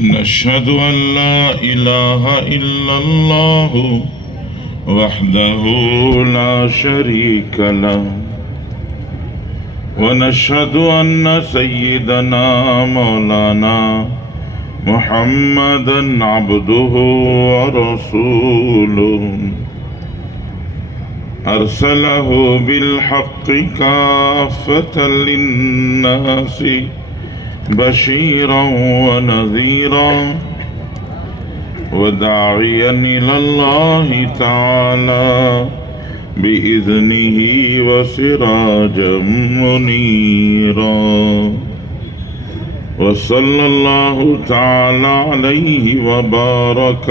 نشهد أن لا إله إلا الله وحده لا شريك له ونشهد أن سيدنا مولانا محمدا عبده ورسوله أرسله بالحق كافة للناس بشيرا ونذيرا وداعيا إلى الله تعالى بإذنه وسراجا منيرا وصلى الله تعالى عليه وبارك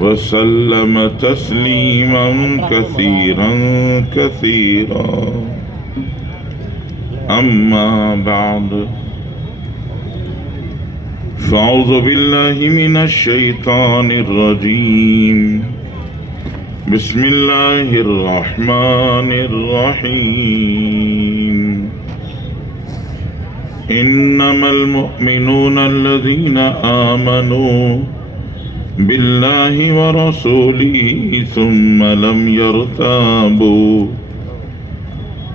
وسلم تسليما كثيرا كثيرا أما بعد فأعوذ بالله من الشيطان الرجيم بسم الله الرحمن الرحيم إنما المؤمنون الذين آمنوا بالله ورسوله ثم لم يرتابوا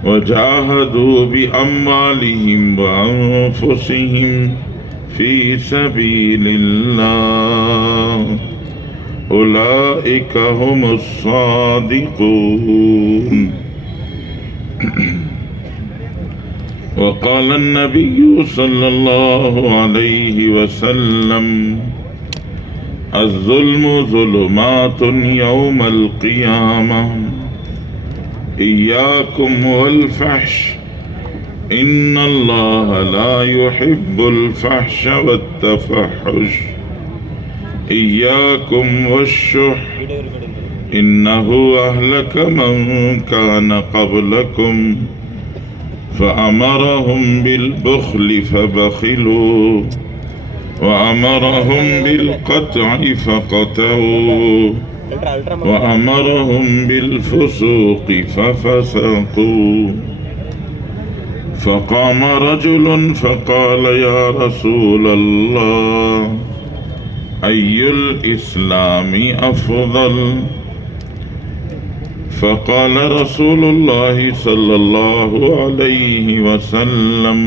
وجاهدوا بأموالهم وأنفسهم في سبيل الله أولئك هم الصادقون. وقال النبي صلى الله عليه وسلم الظلم ظلمات يوم القيامة إياكم والفحش إن الله لا يحب الفحش والتفحش إياكم والشح إنه أهلك من كان قبلكم فأمرهم بالبخل فبخلوا وأمرهم بالقطع فقطعوا وأمرهم بالفسوق ففسقوا. فقام رجل فقال يا رسول الله أي الإسلام أفضل؟ فقال رسول الله صلى الله عليه وسلم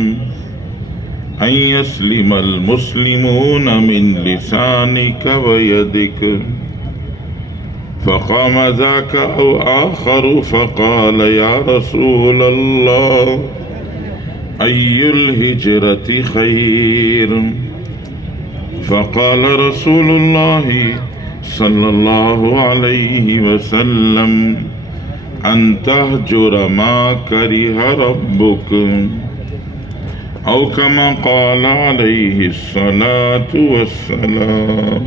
أن يسلم المسلمون من لسانك ويدك. فقام ذاك أو آخر فقال يا رسول الله أي الهجرة خير؟ فقال رسول الله صلى الله عليه وسلم أن تهجر ما كره ربك أو كما قال عليه الصلاة والسلام.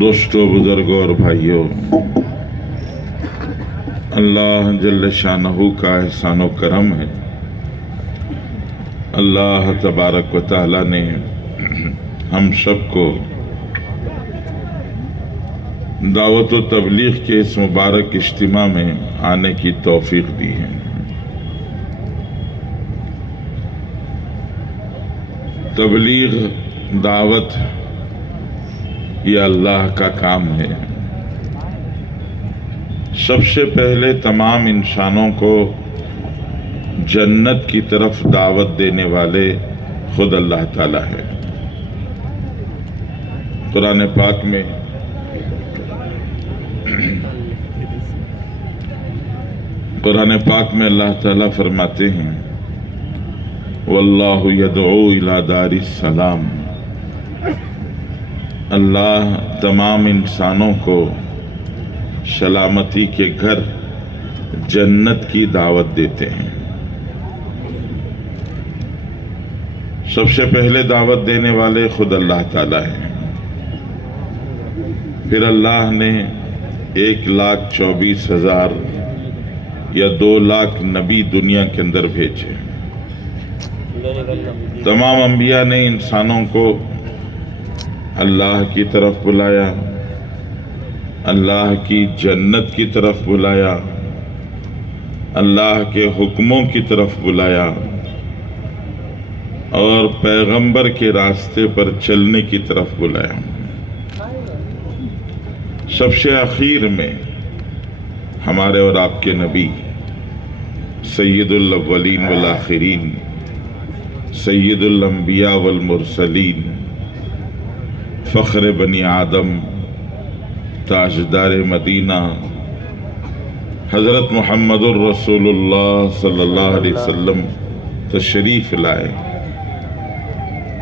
دوستو بزرگوں اور بھائیوں، اللہ جل شانہ کا احسان و کرم ہے. اللہ تبارک و تعالی نے ہم سب کو دعوت و تبلیغ کے اس مبارک اجتماع میں آنے کی توفیق دی ہے. تبلیغ، دعوت یہ اللہ کا کام ہے. سب سے پہلے تمام انسانوں کو جنت کی طرف دعوت دینے والے خود اللہ تعالیٰ ہے. قرآن پاک میں اللہ تعالیٰ فرماتے ہیں واللہ یدعو الی دار السلام. اللہ تمام انسانوں کو سلامتی کے گھر جنت کی دعوت دیتے ہیں. سب سے پہلے دعوت دینے والے خود اللہ تعالیٰ ہیں. پھر اللہ نے 1,24,000 یا 2,00,000 نبی دنیا کے اندر بھیجے. تمام انبیاء نے انسانوں کو اللہ کی طرف بلایا، اللہ کی جنت کی طرف بلایا، اللہ کے حکموں کی طرف بلایا، اور پیغمبر کے راستے پر چلنے کی طرف بلایا۔ سب سے آخر میں ہمارے اور آپ کے نبی سید الاولین والآخرین، سید الانبیاء والمرسلین، فخر بنی آدم، تاجدار مدینہ، حضرت محمد الرسول اللہ صلی اللہ علیہ وسلم تشریف لائے،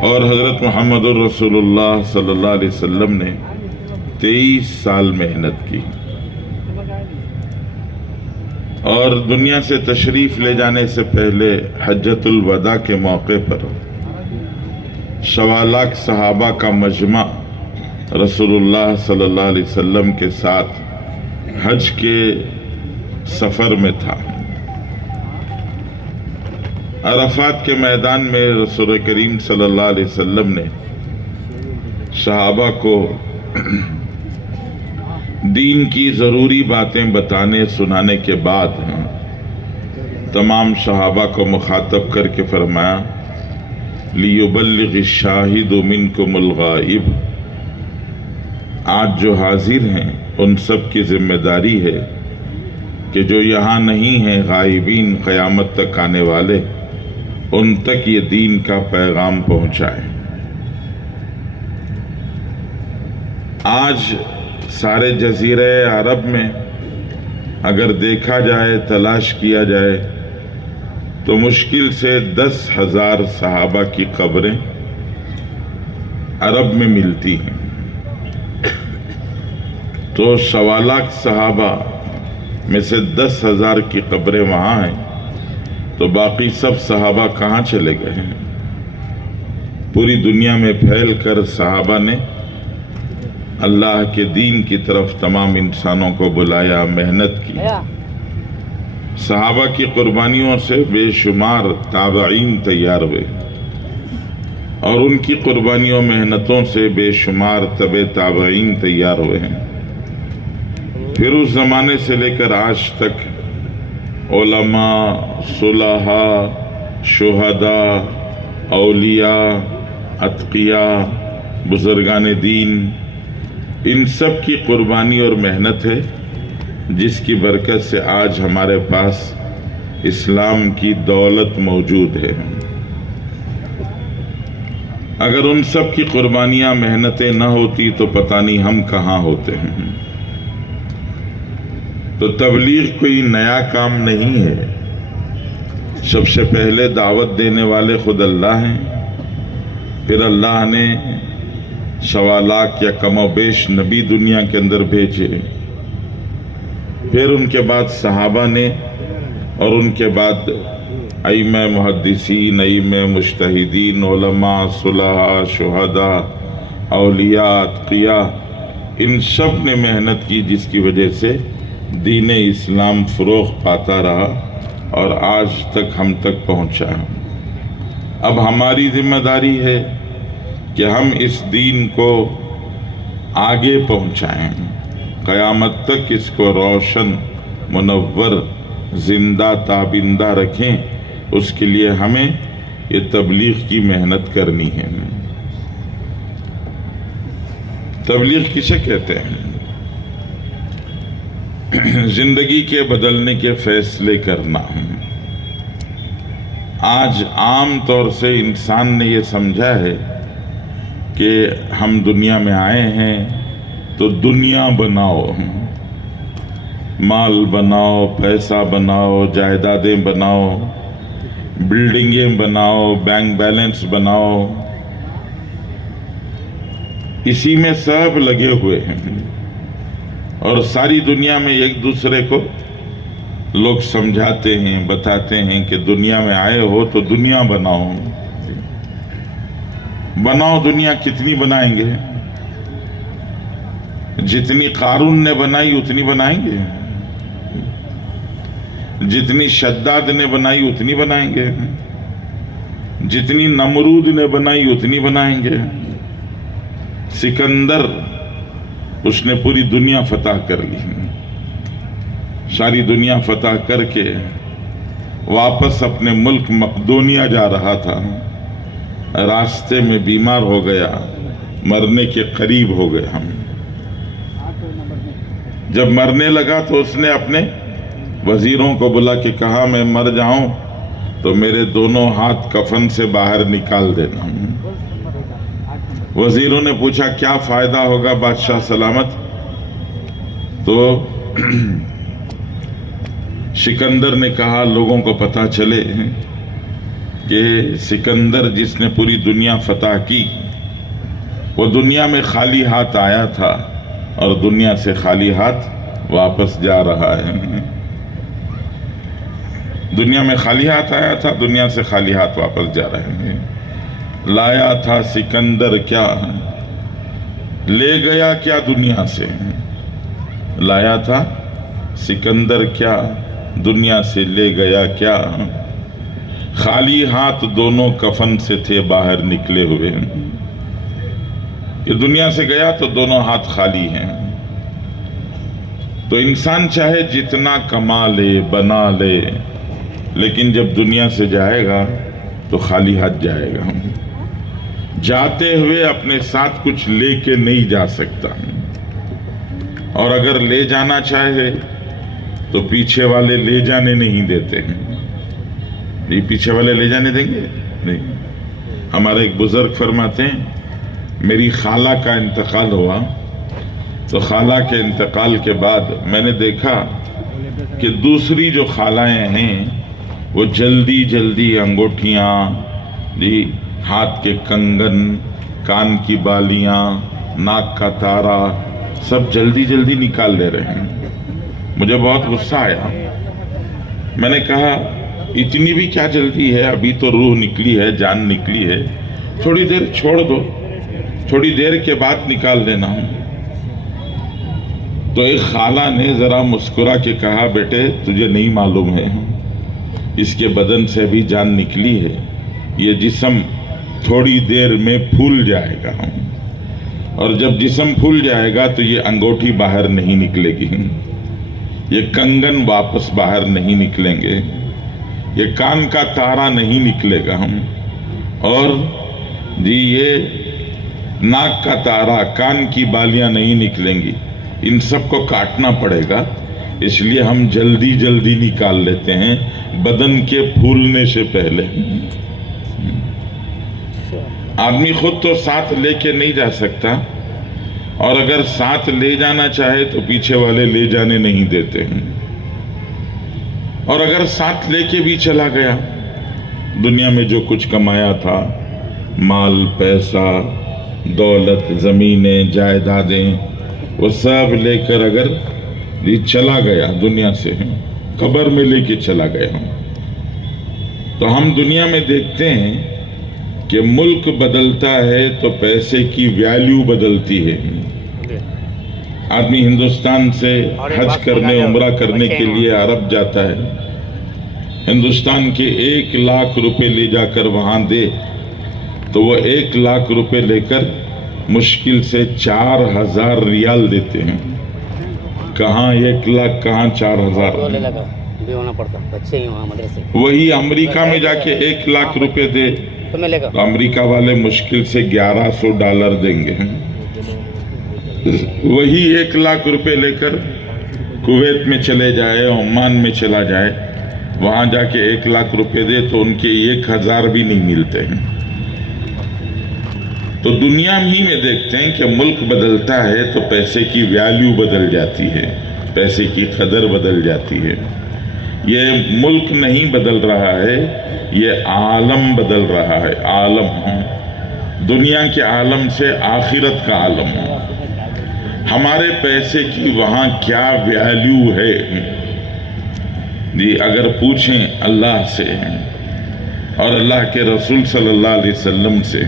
اور حضرت محمد الرسول اللہ صلی اللہ علیہ وسلم نے 23 سال محنت کی، اور دنیا سے تشریف لے جانے سے پہلے حجۃ الوداع کے موقع پر 1.25 لاکھ صحابہ کا مجمع رسول اللہ صلی اللہ علیہ وسلم کے ساتھ حج کے سفر میں تھا۔ عرفات کے میدان میں رسول کریم صلی اللہ علیہ وسلم نے صحابہ کو دین کی ضروری باتیں بتانے سنانے کے بعد تمام صحابہ کو مخاطب کر کے فرمایا، لِيُبَلِّغِ الشَّاهِدُ مِنْكُمُ الْغَائِبُ، آج جو حاضر ہیں ان سب کی ذمہ داری ہے کہ جو یہاں نہیں ہیں، غائبین قیامت تک آنے والے، ان تک یہ دین کا پیغام پہنچائے۔ آج سارے جزیرہ عرب میں اگر دیکھا جائے، تلاش کیا جائے تو مشکل سے 10,000 صحابہ کی قبریں عرب میں ملتی ہیں، تو 1.25 لاکھ صحابہ میں سے 10,000 کی قبریں وہاں ہیں، تو باقی سب صحابہ کہاں چلے گئے ہیں؟ پوری دنیا میں پھیل کر صحابہ نے اللہ کے دین کی طرف تمام انسانوں کو بلایا، محنت کی۔ صحابہ کی قربانیوں سے بے شمار تابعین تیار ہوئے، اور ان کی قربانیوں محنتوں سے بے شمار تبع تابعین تیار ہوئے ہیں۔ پھر اس زمانے سے لے کر آج تک علماء، صلحاء، شہداء، اولیاء، اتقیاء، بزرگان دین، ان سب کی قربانی اور محنت ہے جس کی برکت سے آج ہمارے پاس اسلام کی دولت موجود ہے۔ اگر ان سب کی قربانیاں، محنتیں نہ ہوتی تو پتہ نہیں ہم کہاں ہوتے ہیں۔ تو تبلیغ کوئی نیا کام نہیں ہے، سب سے پہلے دعوت دینے والے خود اللہ ہیں، پھر اللہ نے 1.25 لاکھ یا کم و بیش نبی دنیا کے اندر بھیجے، پھر ان کے بعد صحابہ نے، اور ان کے بعد ائمہ محدثین، ائمہ مجتہدین، علماء، صلحاء، شہداء، اولیاء، اتقیاء، ان سب نے محنت کی، جس کی وجہ سے دین اسلام فروغ پاتا رہا اور آج تک ہم تک پہنچا۔ اب ہماری ذمہ داری ہے کہ ہم اس دین کو آگے پہنچائیں، قیامت تک اس کو روشن، منور، زندہ تابندہ رکھیں۔ اس کے لیے ہمیں یہ تبلیغ کی محنت کرنی ہے۔ تبلیغ کسے کہتے ہیں؟ زندگی کے بدلنے کے فیصلے کرنا۔ آج عام طور سے انسان نے یہ سمجھا ہے کہ ہم دنیا میں آئے ہیں تو دنیا بناؤ، مال بناؤ، پیسہ بناؤ، جائیدادیں بناؤ، بلڈنگیں بناؤ، بینک بیلنس بناؤ، اسی میں سب لگے ہوئے ہیں۔ اور ساری دنیا میں ایک دوسرے کو لوگ سمجھاتے ہیں، بتاتے ہیں کہ دنیا میں آئے ہو تو دنیا بناؤ۔ بناؤ، دنیا کتنی بنائیں گے؟ جتنی قارون نے بنائی اتنی بنائیں گے، جتنی شداد نے بنائی اتنی بنائیں گے، جتنی نمرود نے بنائی اتنی بنائیں گے۔ سکندر، اس نے پوری دنیا فتح کر لی، ساری دنیا فتح کر کے واپس اپنے ملک مقدونیہ جا رہا تھا، راستے میں بیمار ہو گیا، مرنے کے قریب ہو گئے ہم۔ جب مرنے لگا تو اس نے اپنے وزیروں کو بلا کے کہا میں مر جاؤں تو میرے دونوں ہاتھ کفن سے باہر نکال دینا۔ وزیروں نے پوچھا کیا فائدہ ہوگا بادشاہ سلامت؟ تو سکندر نے کہا لوگوں کو پتہ چلے کہ سکندر جس نے پوری دنیا فتح کی وہ دنیا میں خالی ہاتھ آیا تھا اور دنیا سے خالی ہاتھ واپس جا رہا ہے۔ دنیا میں خالی ہاتھ آیا تھا، دنیا سے خالی ہاتھ واپس جا رہے ہیں۔ لایا تھا سکندر کیا، لے گیا کیا دنیا سے؟ لایا تھا سکندر کیا، دنیا سے لے گیا کیا؟ خالی ہاتھ دونوں کفن سے تھے باہر نکلے ہوئے۔ یہ دنیا سے گیا تو دونوں ہاتھ خالی ہیں۔ تو انسان چاہے جتنا کما لے بنا لے، لیکن جب دنیا سے جائے گا تو خالی ہاتھ جائے گا۔ جاتے ہوئے اپنے ساتھ کچھ لے کے نہیں جا سکتا، اور اگر لے جانا چاہے تو پیچھے والے لے جانے نہیں دیتے ہیں۔ یہ پیچھے والے لے جانے دیں گے؟ نہیں۔ ہمارے ایک بزرگ فرماتے ہیں میری خالہ کا انتقال ہوا تو خالہ کے انتقال کے بعد میں نے دیکھا کہ دوسری جو خالائیں ہیں وہ جلدی جلدی انگوٹھیاں، ہاتھ کے کنگن، کان کی بالیاں، ناک کا تارا سب جلدی جلدی نکال لے رہے ہیں۔ مجھے بہت غصہ آیا۔ میں نے کہا اتنی بھی کیا جلدی ہے، ابھی تو روح نکلی ہے، جان نکلی ہے، تھوڑی دیر چھوڑ دو، تھوڑی دیر کے بعد نکال دینا۔ تو ایک خالہ نے ذرا مسکرا کے کہا بیٹے تجھے نہیں معلوم ہے اس کے بدن سے بھی جان نکلی ہے، یہ جسم تھوڑی دیر میں پھول جائے گا، اور جب جسم پھول جائے گا تو یہ انگوٹھی باہر نہیں نکلے گی، یہ کنگن واپس باہر نہیں نکلیں گے، یہ کان کا تارا نہیں نکلے گا، اور یہ ناک کا تارا، کان کی بالیاں نہیں نکلیں گی، ان سب کو کاٹنا پڑے گا۔ اس لیے ہم جلدی جلدی نکال لیتے ہیں بدن کے پھولنے سے پہلے۔ آدمی خود تو ساتھ لے کے نہیں جا سکتا، اور اگر ساتھ لے جانا چاہے تو پیچھے والے لے جانے نہیں دیتے ہیں، اور اگر ساتھ لے کے بھی چلا گیا، دنیا میں جو کچھ کمایا تھا، مال پیسہ دولت زمینیں جائیدادیں، وہ سب لے کر اگر چلا گیا دنیا سے، قبر میں لے کے چلا گیا، تو ہم دنیا میں دیکھتے ہیں کہ ملک بدلتا ہے تو پیسے کی ویلیو بدلتی ہے۔ آدمی ہندوستان سے حج کرنے عمرہ کرنے کے لیے عرب جاتا ہے، ہندوستان کے 1 لاکھ روپے لے جا کر وہاں دے تو وہ 1 لاکھ روپے لے کر مشکل سے 4000 ریال دیتے ہیں۔ کہاں 1 لاکھ کہاں 4000؟ وہی امریکہ میں جا کے 1 لاکھ روپے دے تو امریکہ والے مشکل سے $1100 دیں گے۔ وہی 1 لاکھ روپے لے کر کویت میں چلے جائے، عمان میں چلا جائے، وہاں جا کے 1 لاکھ روپے دے تو ان کے 1000 بھی نہیں ملتے ہیں۔ تو دنیا ہی میں دیکھتے ہیں کہ ملک بدلتا ہے تو پیسے کی ویلیو بدل جاتی ہے، پیسے کی قدر بدل جاتی ہے۔ یہ ملک نہیں بدل رہا ہے، یہ عالم بدل رہا ہے۔ عالم، دنیا کے عالم سے آخرت کا عالم۔ ہمارے پیسے کی وہاں کیا ویلیو ہے؟ اگر پوچھیں اللہ سے اور اللہ کے رسول صلی اللہ علیہ وسلم سے،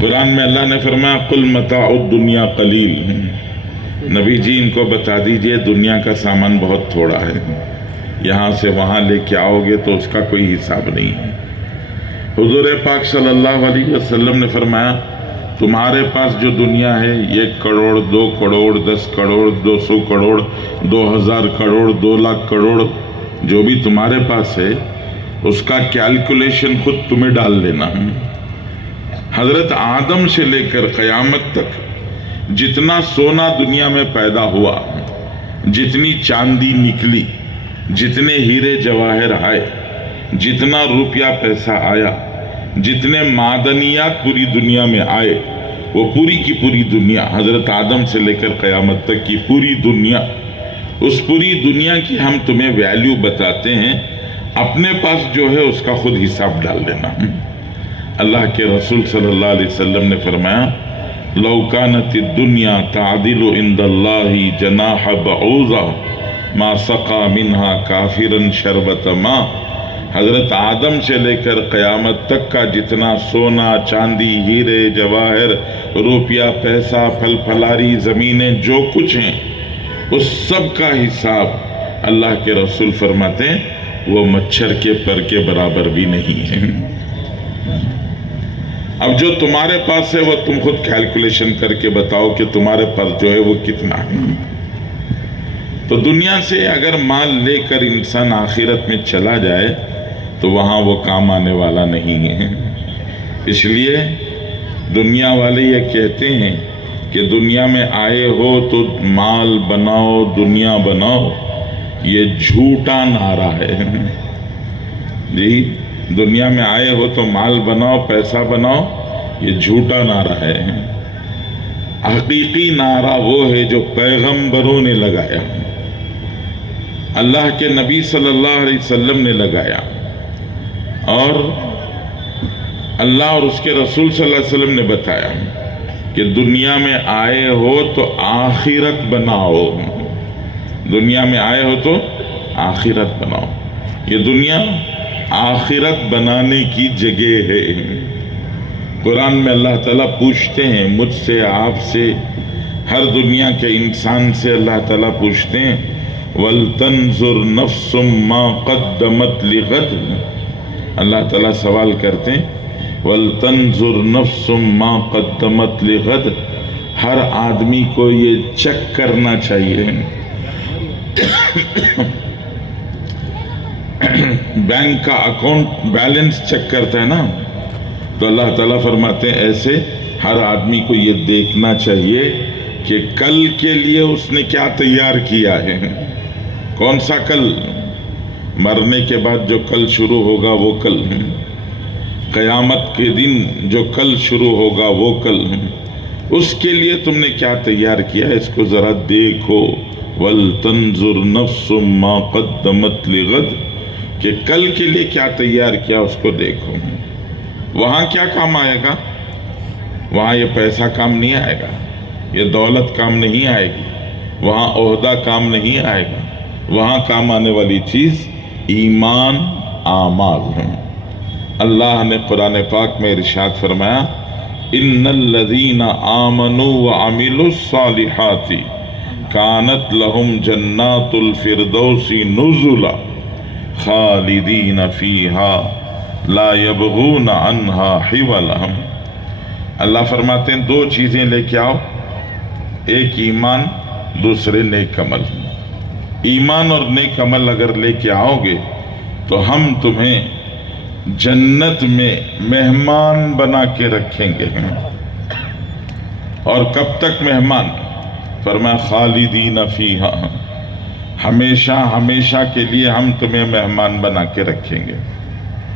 قرآن میں اللہ نے فرمایا قل متاع الدنیا قلیل، نبی جی ان کو بتا دیجئے دنیا کا سامان بہت تھوڑا ہے، یہاں سے وہاں لے کے آؤ گے تو اس کا کوئی حساب نہیں ہے۔ حضور پاک صلی اللہ علیہ وسلم نے فرمایا تمہارے پاس جو دنیا ہے 1 کروڑ 2 کروڑ 10 کروڑ 200 کروڑ 2000 کروڑ 2 لاکھ کروڑ جو بھی تمہارے پاس ہے، اس کا کیلکولیشن خود تمہیں ڈال لینا ہے۔ حضرت آدم سے لے کر قیامت تک جتنا سونا دنیا میں پیدا ہوا، جتنی چاندی نکلی، جتنے ہیرے جواہر آئے، جتنا روپیہ پیسہ آیا، جتنے معدنیات پوری دنیا میں آئے، وہ پوری کی پوری دنیا حضرت آدم سے لے کر قیامت تک کی پوری دنیا، اس پوری دنیا کی ہم تمہیں ویلیو بتاتے ہیں، اپنے پاس جو ہے اس کا خود حساب ڈال لینا۔ اللہ کے رسول صلی اللہ علیہ وسلم نے فرمایا لو کانت الدنیا تعدل عند اللہ جناح بعوضہ ما سقا منہا کافرا شربت ماء۔ حضرت آدم سے لے کر قیامت تک کا جتنا سونا، چاندی، ہیرے، جواہر، روپیہ، پیسہ، پھل پھلاری، زمینیں، جو کچھ ہیں، اس سب کا حساب اللہ کے رسول فرماتے ہیں وہ مچھر کے پر کے برابر بھی نہیں ہے۔ اب جو تمہارے پاس ہے وہ تم خود کیلکولیشن کر کے بتاؤ کہ تمہارے پاس جو ہے وہ کتنا ہے۔ تو دنیا سے اگر مال لے کر انسان آخرت میں چلا جائے تو وہاں وہ کام آنے والا نہیں ہے۔ اس لیے دنیا والے یہ کہتے ہیں کہ دنیا میں آئے ہو تو مال بناؤ، دنیا بناؤ، یہ جھوٹا نعرہ ہے۔ جی، دنیا میں آئے ہو تو مال بناؤ، پیسہ بناؤ، یہ جھوٹا نعرہ ہے۔ حقیقی نعرہ وہ ہے جو پیغمبروں نے لگایا، اللہ کے نبی صلی اللہ علیہ وسلم نے لگایا، اور اللہ اور اس کے رسول صلی اللہ علیہ وسلم نے بتایا کہ دنیا میں آئے ہو تو آخرت بناؤ، دنیا میں آئے ہو تو آخرت بناؤ۔ یہ دنیا آخرت بنانے کی جگہ ہے۔ قرآن میں اللہ تعالیٰ پوچھتے ہیں مجھ سے، آپ سے، ہر دنیا کے انسان سے اللہ تعالیٰ پوچھتے ہیں وَلْتَنْظُرْ نَفْسٌ مَا قَدَّمَتْ لِغَدٍ۔ اللہ تعالیٰ سوال کرتے ہیں وَلْتَنْظُرْ نَفْسٌ مَا قَدَّمَتْ لِغَدٍ۔ ہر آدمی کو یہ چیک کرنا چاہیے۔ بینک کا اکاؤنٹ بیلنس چیک کرتا ہے نا، تو اللہ تعالیٰ فرماتے ہیں ایسے ہر آدمی کو یہ دیکھنا چاہیے کہ کل کے لیے اس نے کیا تیار کیا ہے۔ کون سا کل؟ مرنے کے بعد جو کل شروع ہوگا وہ کل، قیامت کے دن جو کل شروع ہوگا وہ کل، اس کے لیے تم نے کیا تیار کیا، اس کو ذرا دیکھو۔ وَلْتَنْظُرْ نَفْسٌ مَا قَدَّمَتْ لِغَدٍ، کہ کل کے لیے کیا تیار کیا اس کو دیکھو۔ وہاں کیا کام آئے گا؟ وہاں یہ پیسہ کام نہیں آئے گا، یہ دولت کام نہیں آئے گی، وہاں عہدہ کام نہیں آئے گا۔ وہاں کام آنے والی چیز ایمان، اعمال ہیں۔ اللہ نے قرآن پاک میں ارشاد فرمایا ان الذین آمنوا وعملوا الصالحات کانت لہم جنات الفردوس نزلا خالدین فیہا لا یبغون عنہا حولا۔ اللہ فرماتے ہیں دو چیزیں لے کے آؤ، ایک ایمان، دوسرے نیک عمل۔ ایمان اور نیک عمل اگر لے کے آؤ گے تو ہم تمہیں جنت میں مہمان بنا کے رکھیں گے۔ اور کب تک مہمان؟ فرمایا خالدین فیہا، ہمیشہ ہمیشہ کے لیے ہم تمہیں مہمان بنا کے رکھیں گے۔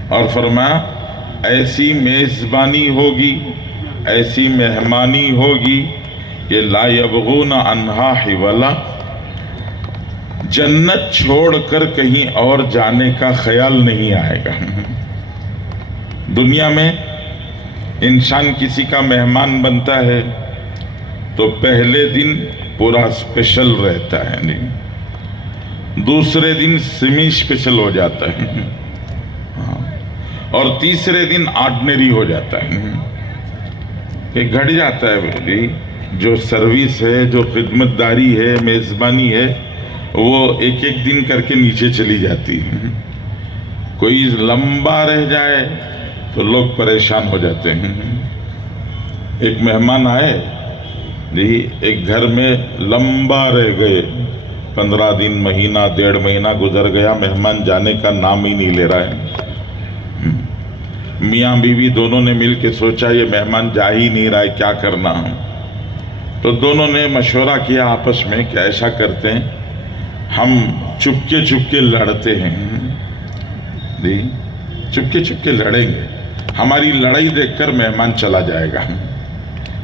اور فرمایا ایسی میزبانی ہوگی، ایسی مہمانی ہوگی کہ لا یبغون عنہا حولا، جنت چھوڑ کر کہیں اور جانے کا خیال نہیں آئے گا۔ دنیا میں انسان کسی کا مہمان بنتا ہے تو پہلے دن پورا اسپیشل رہتا ہے، نہیں، دوسرے دن سیمی اسپیشل ہو جاتا ہے، اور تیسرے دن آرڈنری ہو جاتا ہے، کہ گھٹ جاتا ہے۔ بھائی جو سروس ہے، جو خدمت داری ہے، میزبانی ہے، وہ ایک ایک دن کر کے نیچے چلی جاتی ہے۔ کوئی لمبا رہ جائے تو لوگ پریشان ہو جاتے ہیں۔ ایک مہمان آئے جی، ایک گھر میں لمبا رہ گئے، 15 دن، مہینہ، 1.5 مہینہ گزر گیا، مہمان جانے کا نام ہی نہیں لے رہا ہے۔ میاں بیوی دونوں نے مل کے سوچا یہ مہمان جا ہی نہیں رہا ہے، کیا کرنا ہم؟ تو دونوں نے مشورہ کیا آپس میں کہ ایسا کرتے ہیں، ہم چپکے چپکے لڑتے ہیں، جی چپکے چپکے لڑیں گے، ہماری لڑائی دیکھ کر مہمان چلا جائے گا۔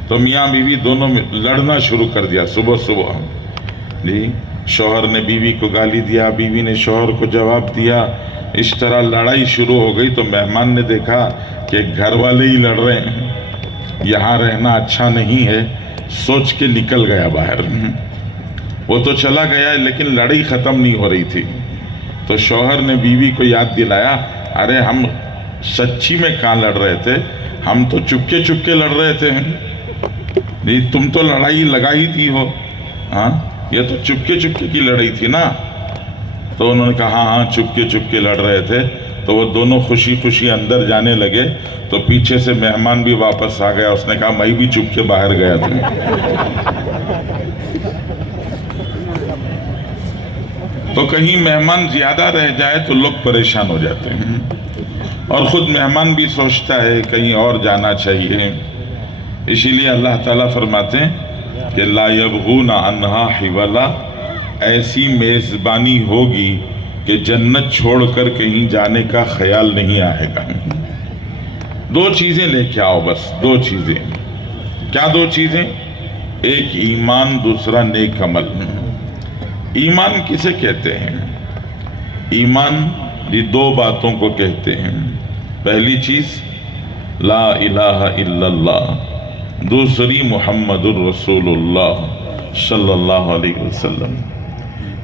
تو میاں بیوی دونوں میں لڑنا شروع کر دیا صبح صبح، جی شوہر نے بیوی کو گالی دیا، بیوی نے شوہر کو جواب دیا، اس طرح لڑائی شروع ہو گئی۔ تو مہمان نے دیکھا کہ گھر والے ہی لڑ رہے ہیں، یہاں رہنا اچھا نہیں ہے، سوچ کے نکل گیا باہر۔ وہ تو چلا گیا لیکن لڑائی ختم نہیں ہو رہی تھی۔ تو شوہر نے بیوی کو یاد دلایا، ارے ہم سچی میں کہاں لڑ رہے تھے، ہم تو چپکے چپکے لڑ رہے تھے، جی تم تو لڑائی لگا ہی تھی ہو، ہاں یہ تو چپکے چپکے کی لڑائی تھی نا۔ تو انہوں نے کہا ہاں چپکے چپکے لڑ رہے تھے۔ تو وہ دونوں خوشی خوشی اندر جانے لگے تو پیچھے سے مہمان بھی واپس آ گیا، اس نے کہا میں بھی چپ کے باہر گیا تھا۔ تو کہیں مہمان زیادہ رہ جائے تو لوگ پریشان ہو جاتے ہیں، اور خود مہمان بھی سوچتا ہے کہیں اور جانا چاہیے۔ اسی لیے اللہ تعالیٰ فرماتے ہیں کہ لا یبغون عنہا حولا، ایسی میزبانی ہوگی کہ جنت چھوڑ کر کہیں جانے کا خیال نہیں آئے گا۔ دو چیزیں لے کے آؤ، بس دو چیزیں۔ کیا دو چیزیں؟ ایک ایمان، دوسرا نیک عمل۔ ایمان کسے کہتے ہیں؟ ایمان یہ دو باتوں کو کہتے ہیں۔ پہلی چیز لا الہ الا اللہ، دوسری محمد الرسول اللہ صلی اللہ علیہ وسلم،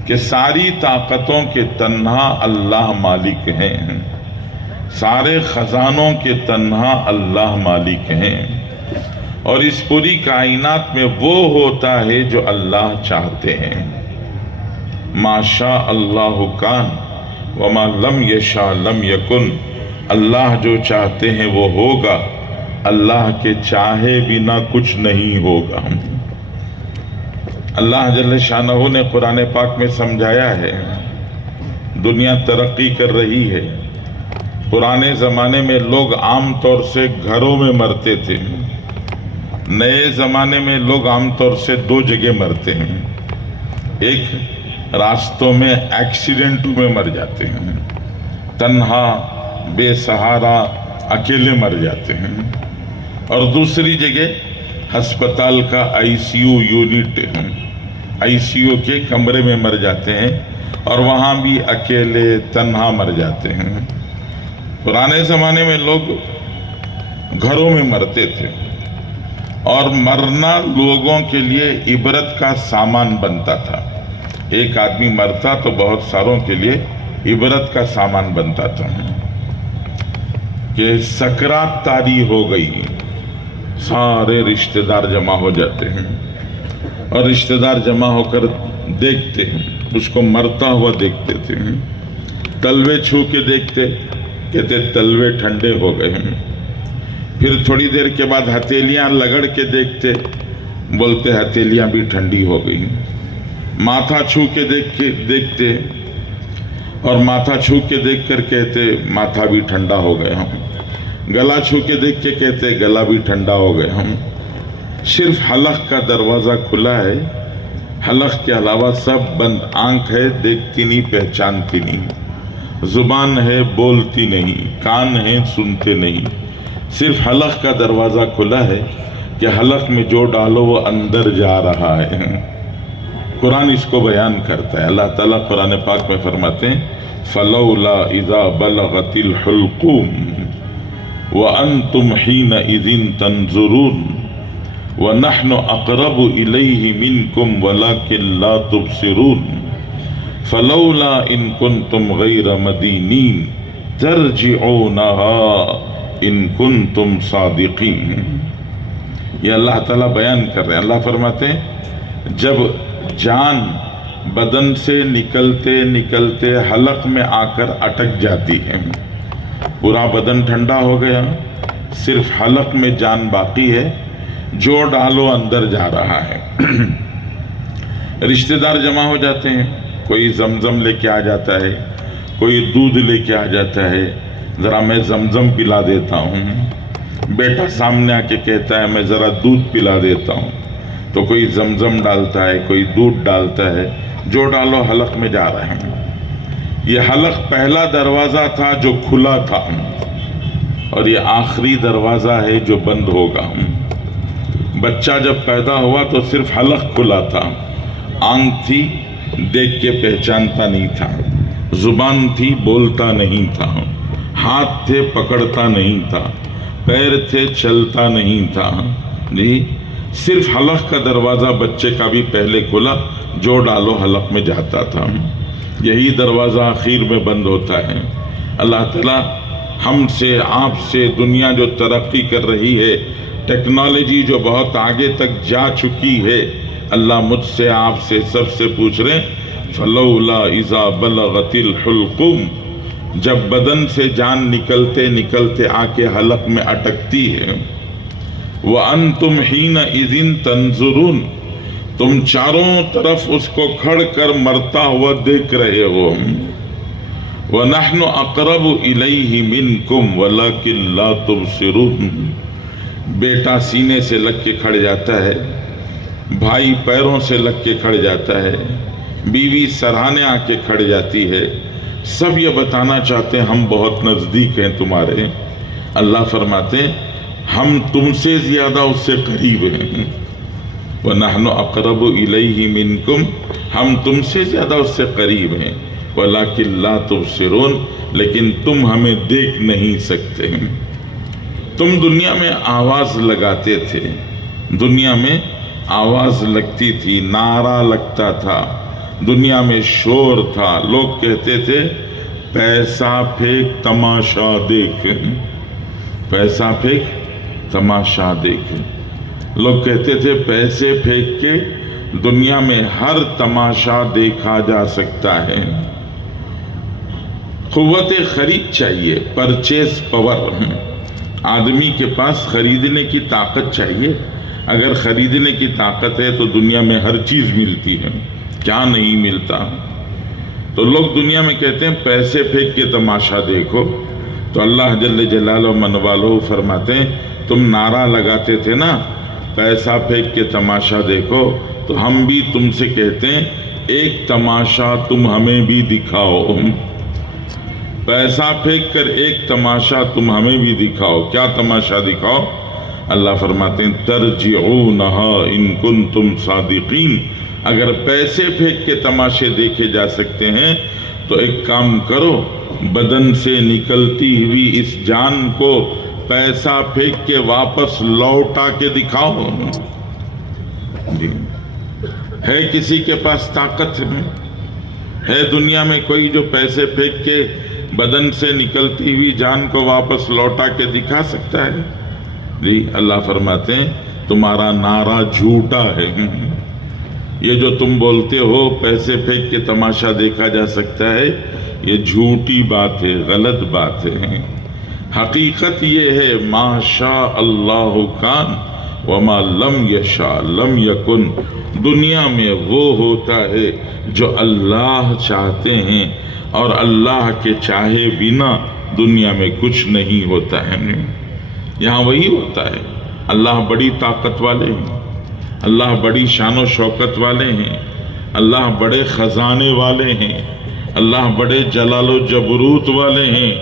کہ ساری طاقتوں کے تنہا اللہ مالک ہیں، سارے خزانوں کے تنہا اللہ مالک ہیں، اور اس پوری کائنات میں وہ ہوتا ہے جو اللہ چاہتے ہیں۔ ما شاء اللہ کان وما لم یشاء لم یکن، اللہ جو چاہتے ہیں وہ ہوگا، اللہ کے چاہے بنا کچھ نہیں ہوگا۔ اللہ جل شانہ نے قرآن پاک میں سمجھایا ہے، دنیا ترقی کر رہی ہے۔ پرانے زمانے میں لوگ عام طور سے گھروں میں مرتے تھے، نئے زمانے میں لوگ عام طور سے دو جگہ مرتے ہیں، ایک راستوں میں ایکسیڈنٹوں میں مر جاتے ہیں، تنہا بے سہارا اکیلے مر جاتے ہیں، اور دوسری جگہ ہسپتال کا I C U unit, I C U کے کمرے میں مر جاتے ہیں، اور وہاں بھی اکیلے تنہا مر جاتے ہیں۔ پرانے زمانے میں لوگ گھروں میں مرتے تھے، اور مرنا لوگوں کے لیے عبرت کا سامان بنتا تھا۔ ایک آدمی مرتا تو بہت ساروں کے لیے عبرت کا سامان بنتا تھا، کہ سکرات طاری ہو گئی، سارے رشتہ دار جمع ہو جاتے ہیں، اور رشتہ دار جمع ہو کر دیکھتے ہیں، اس کو مرتا ہوا دیکھتے تھے، تلوے چھو کے دیکھتے، کہتے تلوے ٹھنڈے ہو گئے ہیں۔ پھر تھوڑی دیر کے بعد ہتھیلیاں لگڑ کے دیکھتے، بولتے ہتھیلیاں بھی ٹھنڈی ہو گئی۔ ماتھا چھو کے دیکھتے، اور ماتھا چھو کے دیکھ کر کہتے ماتھا بھی ٹھنڈا ہو گیا ہم۔ گلا چھو کے دیکھ کے کہتے گلا بھی ٹھنڈا ہو گیا ہم۔ صرف حلق کا دروازہ کھلا ہے، حلق کے علاوہ سب بند۔ آنکھ ہے دیکھتی نہیں پہچانتی نہیں، زبان ہے بولتی نہیں، کان ہے سنتے نہیں، صرف حلق کا دروازہ کھلا ہے کہ حلق میں جو ڈالو وہ اندر جا رہا ہے۔ قرآن اس کو بیان کرتا ہے۔ اللہ تعالیٰ قرآن پاک میں فرماتے ہیں فَلَوْلَا إِذَا بَلَغَتِ الْحُلْقُومَ وَأَنْتُمْ حِينَئِذٍ تَنْظُرُونَ وَنَحْنُ أَقْرَبُ إِلَيْهِ مِنْكُمْ وَلَكِنْ لَا تُبْصِرُونَ فَلَوْلَا إِن كُنْتُمْ غَيْرَ مَدِينِينَ تَرْجِعُونَهَا إِن كُنْتُمْ صَادِقِينَ۔ یہ اللہ تعالیٰ بیان کر رہے ہیں۔ اللہ فرماتے ہیں جب جان بدن سے نکلتے نکلتے حلق میں آ کر اٹک جاتی ہے، پورا بدن ٹھنڈا ہو گیا، صرف حلق میں جان باقی ہے، جو ڈالو اندر جا رہا ہے۔ رشتہ دار جمع ہو جاتے ہیں، کوئی زمزم لے کے آ جاتا ہے، کوئی دودھ لے کے آ جاتا ہے، ذرا میں زمزم پلا دیتا ہوں، بیٹا سامنے آ کے کہتا ہے میں ذرا دودھ پلا دیتا ہوں، تو کوئی زمزم ڈالتا ہے، کوئی دودھ ڈالتا ہے، جو ڈالو حلق میں جا رہے ہیں۔ یہ حلق پہلا دروازہ تھا جو کھلا تھا، اور یہ آخری دروازہ ہے جو بند ہوگا۔ بچہ جب پیدا ہوا تو صرف حلق کھلا تھا، آنکھ تھی دیکھ کے پہچانتا نہیں تھا، زبان تھی بولتا نہیں تھا، ہاتھ تھے پکڑتا نہیں تھا، پیر تھے چلتا نہیں تھا۔ جی صرف حلق کا دروازہ بچے کا بھی پہلے کھلا، جو ڈالو حلق میں جاتا تھا، یہی دروازہ آخر میں بند ہوتا ہے۔ اللہ تعالیٰ ہم سے آپ سے، دنیا جو ترقی کر رہی ہے، ٹیکنالوجی جو بہت آگے تک جا چکی ہے، اللہ مجھ سے آپ سے سب سے پوچھ رہے فلولا اذا بلغت الحلقوم، جب بدن سے جان نکلتے نکلتے آ کے حلق میں اٹکتی ہے، وَأَنْتُمْ حِينَئِذٍ تَنْظُرُونَ، تم چاروں طرف اس کو کھڑ کر مرتا ہوا دیکھ رہے ہو، وَنَحْنُ أَقْرَبُ إِلَيْهِ مِنْكُمْ وَلَكِنْ لَا تُبْصِرُونَ، بیٹا سینے سے لگ کے کھڑ جاتا ہے، بھائی پیروں سے لگ کے کھڑ جاتا ہے، بیوی سرہانے آ کے کھڑ جاتی ہے، سب یہ بتانا چاہتے ہیں ہم بہت نزدیک ہیں تمہارے۔ اللہ فرماتے ہیں ہم تم سے زیادہ اس سے قریب ہیں، وَنَحْنُ أَقْرَبُ إِلَيْهِ مِنْكُمْ، ہم تم سے زیادہ اس سے قریب ہیں، وَلَكِنْ لَا تُبْصِرُونَ، لیکن تم ہمیں دیکھ نہیں سکتے۔ تم دنیا میں آواز لگاتے تھے، دنیا میں آواز لگتی تھی، نعرہ لگتا تھا، دنیا میں شور تھا، لوگ کہتے تھے پیسہ پھینک تماشا دیکھ، پیسہ پھینک تماشا دیکھ، لوگ کہتے تھے پیسے پھینک کے دنیا میں ہر تماشا دیکھا جا سکتا ہے۔ قوت خرید چاہیے، پرچیز پاور، آدمی کے پاس خریدنے کی طاقت چاہیے۔ اگر خریدنے کی طاقت ہے تو دنیا میں ہر چیز ملتی ہے، کیا نہیں ملتا؟ تو لوگ دنیا میں کہتے ہیں پیسے پھینک کے تماشا دیکھو، تو اللہ جل جلالہ من والہ فرماتے ہیں تم نعرہ لگاتے تھے نا پیسہ پھینک کے تماشا دیکھو، تو ہم بھی تم سے کہتے ہیں ایک تماشا تم ہمیں بھی دکھاؤ، پیسہ پھینک کر ایک تماشا تم ہمیں بھی دکھاؤ۔ کیا تماشا دکھاؤ؟ اللہ فرماتے ہیں ترجعونہا ان کنتم صادقین، اگر پیسے پھینک کے تماشے دیکھے جا سکتے ہیں تو ایک کام کرو، بدن سے نکلتی ہوئی اس جان کو پیسہ پھینک کے واپس لوٹا کے دکھاؤ۔ جی ہے کسی کے پاس طاقت ہے دنیا میں کوئی جو پیسے پھینک کے بدن سے نکلتی ہوئی جان کو واپس لوٹا کے دکھا سکتا ہے؟ جی اللہ فرماتے ہیں تمہارا نعرہ جھوٹا ہے، یہ جو تم بولتے ہو پیسے پھینک کے تماشا دیکھا جا سکتا ہے، یہ جھوٹی بات ہے، غلط بات ہے۔ حقیقت یہ ہے ما شاء اللہ کان وما لم یشاء لم یکن، دنیا میں وہ ہوتا ہے جو اللہ چاہتے ہیں، اور اللہ کے چاہے بنا دنیا میں کچھ نہیں ہوتا ہے۔ یہاں وہی ہوتا ہے، اللہ بڑی طاقت والے ہیں، اللہ بڑی شان و شوکت والے ہیں، اللہ بڑے خزانے والے ہیں، اللہ بڑے جلال و جبروت والے ہیں،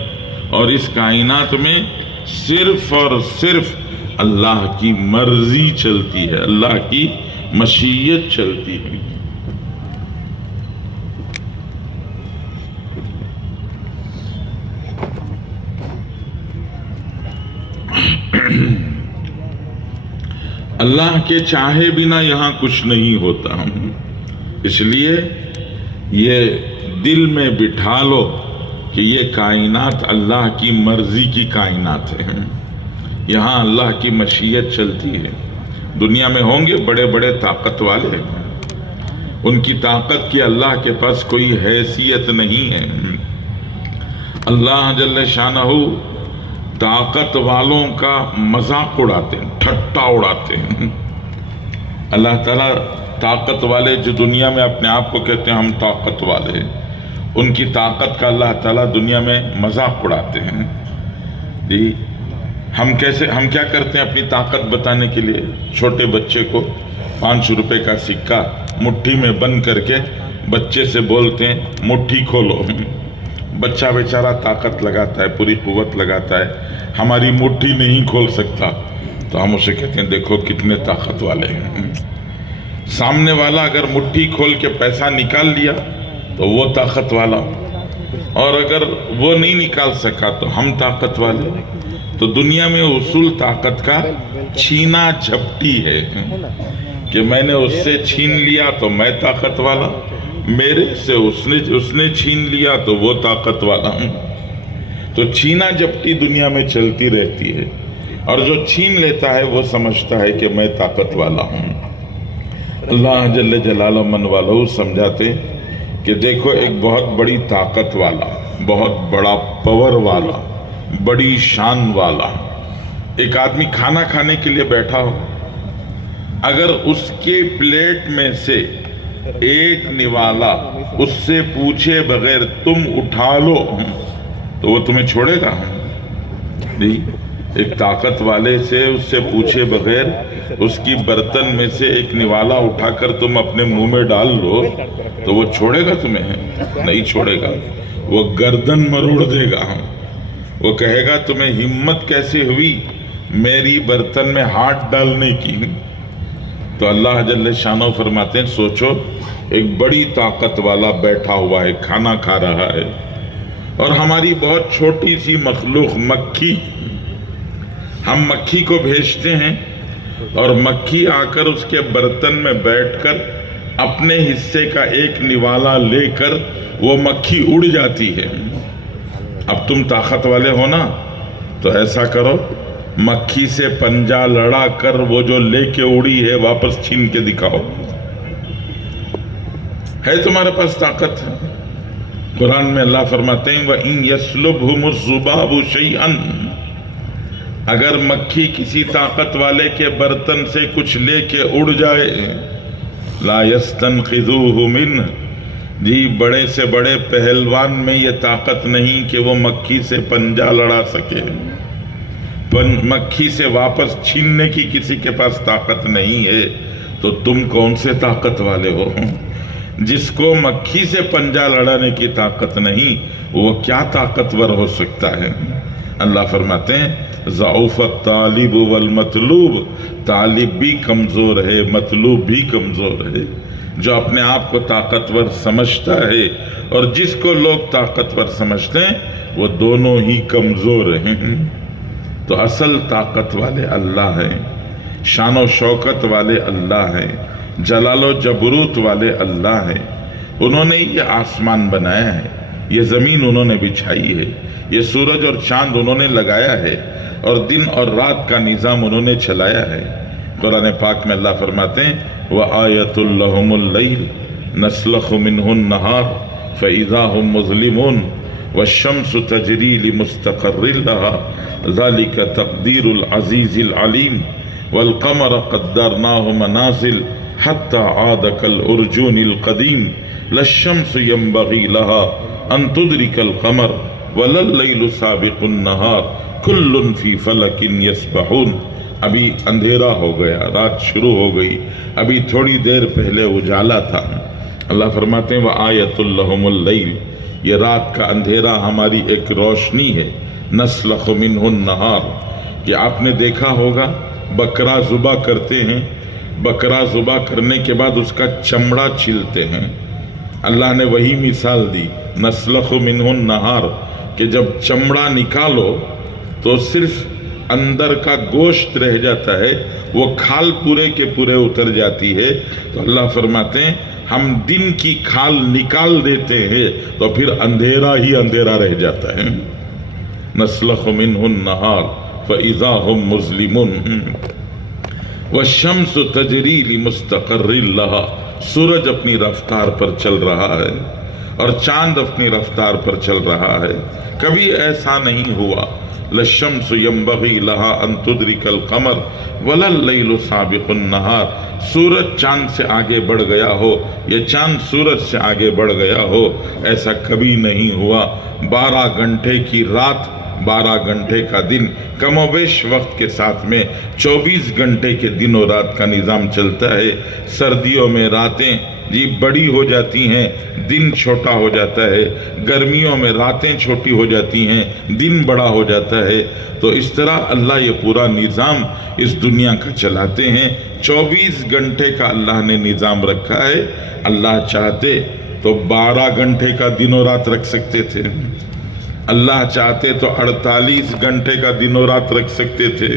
اور اس کائنات میں صرف اور صرف اللہ کی مرضی چلتی ہے، اللہ کی مشیت چلتی ہے۔ اللہ کے چاہے بنا یہاں کچھ نہیں ہوتا، اس لیے یہ دل میں بٹھا لو کہ یہ کائنات اللہ کی مرضی کی کائنات ہے، یہاں اللہ کی مشیت چلتی ہے۔ دنیا میں ہوں گے بڑے بڑے طاقت والے، ان کی طاقت کی اللہ کے پاس کوئی حیثیت نہیں ہے۔ اللہ جل شانہ طاقت والوں کا مذاق اڑاتے ہیں، ٹھٹا اڑاتے ہیں۔ اللہ تعالیٰ طاقت والے جو دنیا میں اپنے آپ کو کہتے ہیں ہم طاقت والے، ان کی طاقت کا اللہ تعالیٰ دنیا میں مذاق اڑاتے ہیں. جی ہم کیا کرتے ہیں اپنی طاقت بتانے کے لیے؟ چھوٹے بچے کو 5 روپے کا سکہ مٹھی میں بند کر کے بچے سے بولتے ہیں مٹھی کھولو. بچہ بیچارہ طاقت لگاتا ہے، پوری قوت لگاتا ہے، ہماری مٹھی نہیں کھول سکتا، تو ہم اسے کہتے ہیں دیکھو کتنے طاقت والے ہیں. سامنے والا اگر مٹھی کھول کے پیسہ نکال لیا تو وہ طاقت والا، اور اگر وہ نہیں نکال سکا تو ہم طاقت والے. تو دنیا میں اصول طاقت کا چھینا جھپٹی ہے کہ میں نے اس سے چھین لیا تو میں طاقت والا، میرے سے اس نے چھین لیا تو وہ طاقت والا ہوں. تو چھینا جھپٹی دنیا میں چلتی رہتی ہے، اور جو چھین لیتا ہے وہ سمجھتا ہے کہ میں طاقت والا ہوں. اللہ جل جلالہ من والہ سمجھاتے کہ دیکھو ایک بہت بڑی طاقت والا، بہت بڑا پاور والا، بڑی شان والا ایک آدمی کھانا کھانے کے لیے بیٹھا ہو، اگر اس کے پلیٹ میں سے ایک نوالا اس سے پوچھے بغیر تم اٹھا لو تو وہ تمہیں چھوڑے گا؟ نہیں. ایک طاقت والے سے اس سے پوچھے بغیر اس کی برتن میں سے ایک نوالا اٹھا کر تم اپنے منہ میں ڈال لو تو وہ چھوڑے گا تمہیں؟ نہیں چھوڑے گا. وہ گردن مروڑ دے گا. وہ کہے گا تمہیں ہمت کیسے ہوئی میری برتن میں ہاتھ ڈالنے کی؟ تو اللہ جل شانہ فرماتے ہیں سوچو ایک بڑی طاقت والا بیٹھا ہوا ہے، کھانا کھا رہا ہے، اور ہماری بہت چھوٹی سی مخلوق مکھی، ہم مکھی کو بھیجتے ہیں اور مکھی آ کر اس کے برتن میں بیٹھ کر اپنے حصے کا ایک نوالا لے کر وہ مکھی اڑ جاتی ہے. اب تم طاقت والے ہو نا، تو ایسا کرو مکھی سے پنجہ لڑا کر وہ جو لے کے اڑی ہے واپس چھین کے دکھاؤ. ہے تمہارے پاس طاقت؟ قرآن میں اللہ فرماتے ہیں وَإِن يَسْلُبْهُمُ الذُّبَابُ شَيْئًا، اگر مکھی کسی طاقت والے کے برتن سے کچھ لے کے اڑ جائے، لا يَسْتَنْقِذُوهُ مِنْهُ، جی بڑے سے بڑے پہلوان میں یہ طاقت نہیں کہ وہ مکھی سے پنجہ لڑا سکے. مکھی سے واپس چھیننے کی کسی کے پاس طاقت نہیں ہے، تو تم کون سے طاقت والے ہو؟ جس کو مکھی سے پنجہ لڑانے کی طاقت نہیں وہ کیا طاقتور ہو سکتا ہے؟ اللہ فرماتے ہیں ضعف الطالب والمطلوب، طالب بھی کمزور ہے، مطلوب بھی کمزور ہے. جو اپنے آپ کو طاقتور سمجھتا ہے اور جس کو لوگ طاقتور سمجھتے ہیں وہ دونوں ہی کمزور ہیں. تو اصل طاقت والے اللہ ہیں، شان و شوکت والے اللہ ہیں، جلال و جبروت والے اللہ ہیں. انہوں نے یہ آسمان بنایا ہے، یہ زمین انہوں نے بچھائی ہے، یہ سورج اور چاند انہوں نے لگایا ہے، اور دن اور رات کا نظام انہوں نے چلایا ہے. قرآن پاک میں اللہ فرماتے ہیں وَآیَةٌ لَهُمُ اللَّيْلُ نَسْلَخُ مِنْهُ النَّهَارَ فَإِذَا هُمْ مُظْلِمُونَ وَالشَّمْسُ تَجْرِي لِمُسْتَقَرٍّ لَهَا ذَلِكَ تَقْدِيرُ الْعَزِيزِ الْعَلِيمِ وَالْقَمَرَ قَدَّرْنَاهُ مَنَازِلَ حَتَّى عَادَ كَالْأُرْجُونِ الْقَدِيمِ لَا الشَّمْسُ يَنبَغِي لَهَا أَن تُدْرِكَ الْقَمَرَ وَلَا اللَّيْلُ سَابِقُ النَّهَارِ كُلٌّ فِي فَلَكٍ يَسْبَحُونَ. ابھی اندھیرا ہو گیا، رات شروع ہو گئی، ابھی تھوڑی دیر پہلے اجالا تھا. اللہ فرماتے ہیں وَآیَةٌ لَهُمُ اللَّيْلُ، یہ رات کا اندھیرا ہماری ایک روشنی ہے. نسلخ منہ النہار، کہ آپ نے دیکھا ہوگا بکرا ذبح کرتے ہیں، بکرا ذبح کرنے کے بعد اس کا چمڑا چھلتے ہیں. اللہ نے وہی مثال دی نسلخ منہ النہار، کہ جب چمڑا نکالو تو صرف اندر کا گوشت رہ جاتا ہے، وہ کھال پورے کے پورے اتر جاتی ہے. تو اللہ فرماتے ہیں ہم دن کی کھال نکال دیتے ہیں تو پھر اندھیرا ہی اندھیرا رہ جاتا ہے. نسلخ منہ النہار فَإِذَا هُمْ مُظْلِمُونَ وَالشَّمْسُ تَجْرِي لِمُسْتَقَرٍّ لَهَا، سورج اپنی رفتار پر چل رہا ہے اور چاند اپنی رفتار پر چل رہا ہے. کبھی ایسا نہیں ہوا لَلشَّمْسُ يَنبَغِي لَهَا أَن تُدْرِكَ الْقَمَرَ وَلَا اللَّيْلُ سَابِقُ النَّهَارِ. سورج چاند سے آگے بڑھ گیا ہو یا چاند سورج سے آگے بڑھ گیا ہو، ایسا کبھی نہیں ہوا. 12 گھنٹے کی رات، 12 گھنٹے کا دن، کم و بیش وقت کے ساتھ میں 24 گھنٹے کے دن و رات کا نظام چلتا ہے. سردیوں میں راتیں بڑی ہو جاتی ہیں، دن چھوٹا ہو جاتا ہے. گرمیوں میں راتیں چھوٹی ہو جاتی ہیں، دن بڑا ہو جاتا ہے. تو اس طرح اللہ یہ پورا نظام اس دنیا کا چلاتے ہیں. 24 گھنٹے کا اللہ نے نظام رکھا ہے. اللہ چاہتے تو 12 گھنٹے کا دن و رات رکھ سکتے تھے. اللہ چاہتے تو 48 گھنٹے کا دن و رات رکھ سکتے تھے.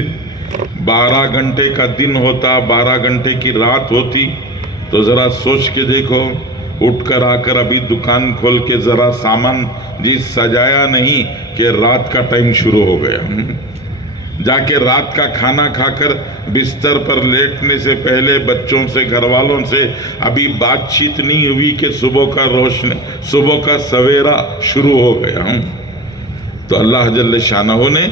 12 گھنٹے کا دن ہوتا، 12 گھنٹے کی رات ہوتی تو ذرا سوچ کے دیکھو، اٹھ کر آ کر ابھی دکان کھول کے ذرا سامان سجایا نہیں کہ رات کا ٹائم شروع ہو گیا. جا کے رات کا کھانا کھا کر بستر پر لیٹنے سے پہلے بچوں سے، گھر والوں سے ابھی بات چیت نہیں ہوئی کہ صبح کا سویرا شروع ہو گیا. تو اللہ جل شانہ نے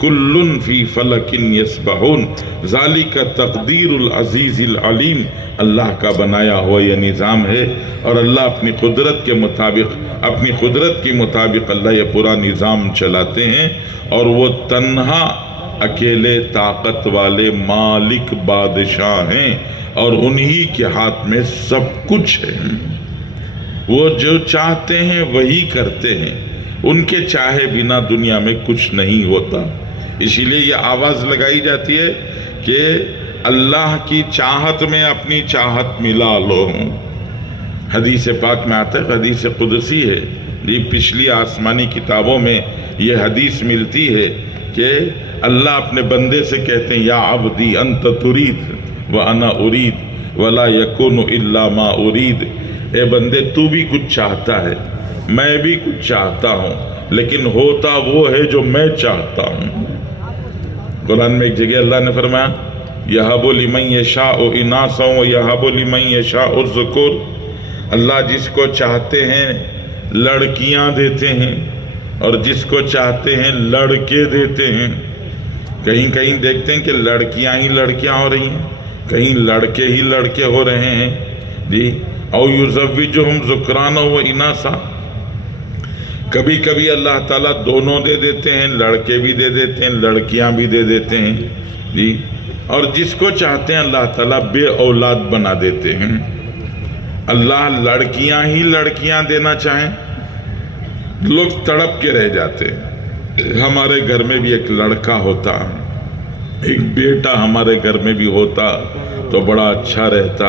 کُلٌّ فی فلک یسبحون، ذالک تقدیر العزیز العلیم، اللہ کا بنایا ہوا یہ نظام ہے. اور اللہ اپنی قدرت کے مطابق، اپنی قدرت کے مطابق اللہ یہ پورا نظام چلاتے ہیں. اور وہ تنہا اکیلے طاقت والے مالک بادشاہ ہیں اور انہی کے ہاتھ میں سب کچھ ہے. وہ جو چاہتے ہیں وہی کرتے ہیں، ان کے چاہے بنا دنیا میں کچھ نہیں ہوتا. اسی لیے یہ آواز لگائی جاتی ہے کہ اللہ کی چاہت میں اپنی چاہت ملا لو. حدیث پاک میں آتا ہے، حدیث قدسی ہے پچھلی آسمانی کتابوں میں یہ حدیث ملتی ہے کہ اللہ اپنے بندے سے کہتے ہیں یا عبدی انت ترید وانا ارید ولا یکون الا ما ارید. اے بندے تو بھی کچھ چاہتا ہے، میں بھی کچھ چاہتا ہوں، لیکن ہوتا وہ ہے جو میں چاہتا ہوں. قرآن میں ایک جگہ اللہ نے فرمایا یَهَبُ لِمَن یَشَاءُ إِنَاثًا وَیَهَبُ لِمَن یَشَاءُ الذُّکُورَ. اللہ جس کو چاہتے ہیں لڑکیاں دیتے ہیں اور جس کو چاہتے ہیں لڑکے دیتے ہیں. کہیں کہیں دیکھتے ہیں کہ لڑکیاں ہی لڑکیاں ہو رہی ہیں، کہیں لڑکے ہی لڑکے ہو رہے ہیں. او یزوجہم ذکرانا و اناثا. کبھی کبھی اللہ تعالیٰ دونوں دے دیتے ہیں، لڑکے بھی دے دیتے ہیں، لڑکیاں بھی دے دیتے ہیں. اور جس کو چاہتے ہیں اللہ تعالیٰ بے اولاد بنا دیتے ہیں. اللہ لڑکیاں ہی لڑکیاں دینا چاہیں، لوگ تڑپ کے رہ جاتے. ہمارے گھر میں بھی ایک لڑکا ہوتا، ایک بیٹا ہمارے گھر میں بھی ہوتا تو بڑا اچھا رہتا.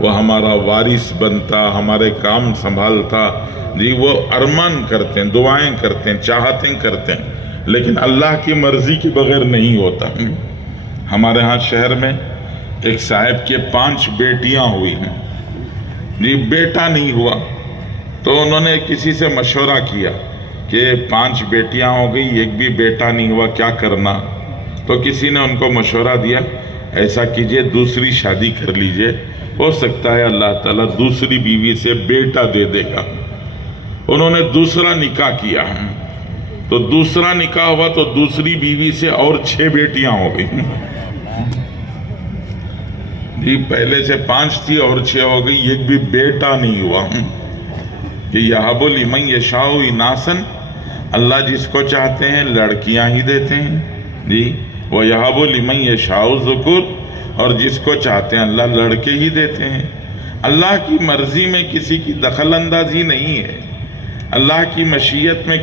وہ ہمارا وارث بنتا، ہمارے کام سنبھالتا. وہ ارمان کرتے ہیں، دعائیں کرتے ہیں، چاہتیں کرتے ہیں، لیکن اللہ کی مرضی کے بغیر نہیں ہوتا. ہمارے ہاں شہر میں ایک صاحب کے 5 بیٹیاں ہوئی ہیں. بیٹا نہیں ہوا تو انہوں نے کسی سے مشورہ کیا کہ 5 بیٹیاں ہو گئی، ایک بھی بیٹا نہیں ہوا، کیا کرنا. تو کسی نے ان کو مشورہ دیا ایسا کیجئے دوسری شادی کر لیجئے، ہو سکتا ہے اللہ تعالیٰ دوسری بیوی سے بیٹا دے دے گا. انہوں نے دوسرا نکاح کیا تو دوسرا نکاح ہوا تو دوسری بیوی سے اور 6 بیٹیاں ہو گئی. پہلے سے 5 تھی اور 6 ہو گئی، ایک بھی بیٹا نہیں ہوا. کہ یَهَبُ لِمَن یَشَاءُ إِنَاثًا، اللہ جس کو چاہتے ہیں لڑکیاں ہی دیتے ہیں. وَيَهَبُ لِمَن یَشَاءُ الذُّکُورَ، اور جس کو چاہتے ہیں اللہ لڑکے ہی دیتے ہیں. اللہ کی مرضی میں کسی کی دخل اندازی نہیں ہے. اللہ کی مشیت میں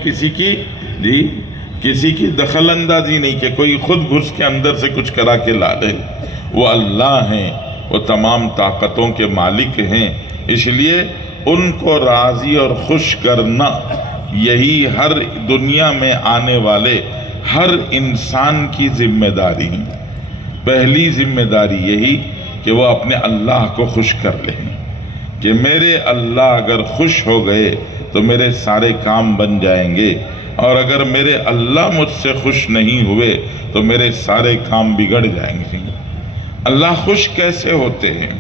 کسی کی دخل اندازی نہیں کہ کوئی خود گھس کے اندر سے کچھ کرا کے لا لے. وہ اللہ ہیں، وہ تمام طاقتوں کے مالک ہیں. اس لیے ان کو راضی اور خوش کرنا یہی ہر دنیا میں آنے والے ہر انسان کی ذمہ داری ہے. پہلی ذمہ داری یہی کہ وہ اپنے اللہ کو خوش کر لیں کہ میرے اللہ اگر خوش ہو گئے تو میرے سارے کام بن جائیں گے، اور اگر میرے اللہ مجھ سے خوش نہیں ہوئے تو میرے سارے کام بگڑ جائیں گے. اللہ خوش کیسے ہوتے ہیں؟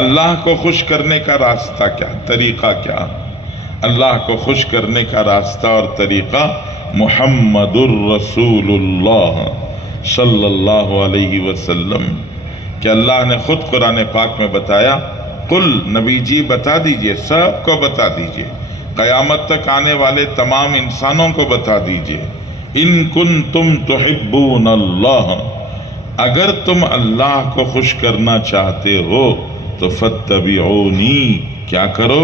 اللہ کو خوش کرنے کا راستہ کیا، طریقہ کیا؟ اللہ کو خوش کرنے کا راستہ اور طریقہ محمد الرسول اللہ صلی اللہ علیہ وسلم، کہ اللہ نے خود قرآن پاک میں بتایا، قل نبی جی بتا دیجئے، سب کو بتا دیجئے، قیامت تک آنے والے تمام انسانوں کو بتا دیجئے، ان کنتم تحبون اللہ، اگر تم اللہ کو خوش کرنا چاہتے ہو تو فاتبعونی، کیا کرو؟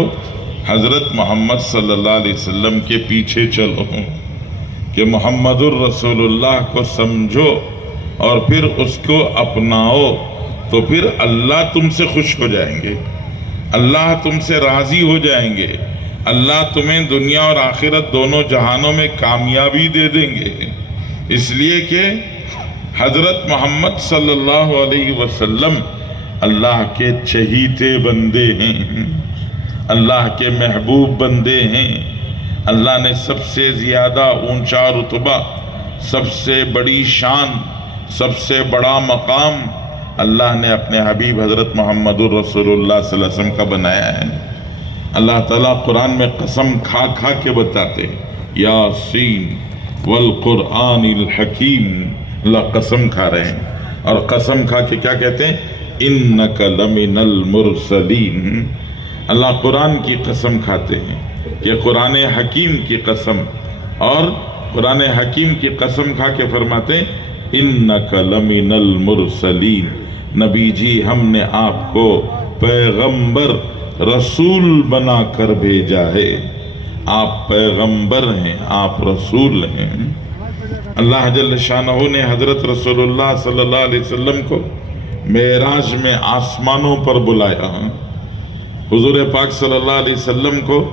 حضرت محمد صلی اللہ علیہ وسلم کے پیچھے چلو، کہ محمد الرسول اللہ کو سمجھو اور پھر اس کو اپناؤ، تو پھر اللہ تم سے خوش ہو جائیں گے، اللہ تم سے راضی ہو جائیں گے، اللہ تمہیں دنیا اور آخرت دونوں جہانوں میں کامیابی دے دیں گے۔ اس لیے کہ حضرت محمد صلی اللہ علیہ وسلم اللہ کے چہیتے بندے ہیں، اللہ کے محبوب بندے ہیں، اللہ نے سب سے زیادہ اونچا رتبہ، سب سے بڑی شان، سب سے بڑا مقام اللہ نے اپنے حبیب حضرت محمد الرسول اللہ صلی اللہ علیہ وسلم کا بنایا ہے۔ اللہ تعالیٰ قرآن میں قسم کھا کھا کے بتاتے ہیں، یاسین والقرآن الحکیم، اللہ قسم کھا رہے ہیں، اور قسم کھا کے کیا کہتے ہیں؟ انک لمن المرسلین، اللہ قرآن کی قسم کھاتے ہیں کہ قرآن حکیم کی قسم، اور قرآن حکیم کی قسم کھا کے فرماتے ہیں انک لمن المرسلین، نبی جی ہم نے آپ کو پیغمبر رسول بنا کر بھیجا ہے، آپ پیغمبر ہیں، آپ رسول ہیں۔ اللہ جل شانہ نے حضرت رسول اللہ صلی اللہ علیہ وسلم کو معراج میں آسمانوں پر بلایا، حضور پاک صلی اللہ علیہ وسلم کو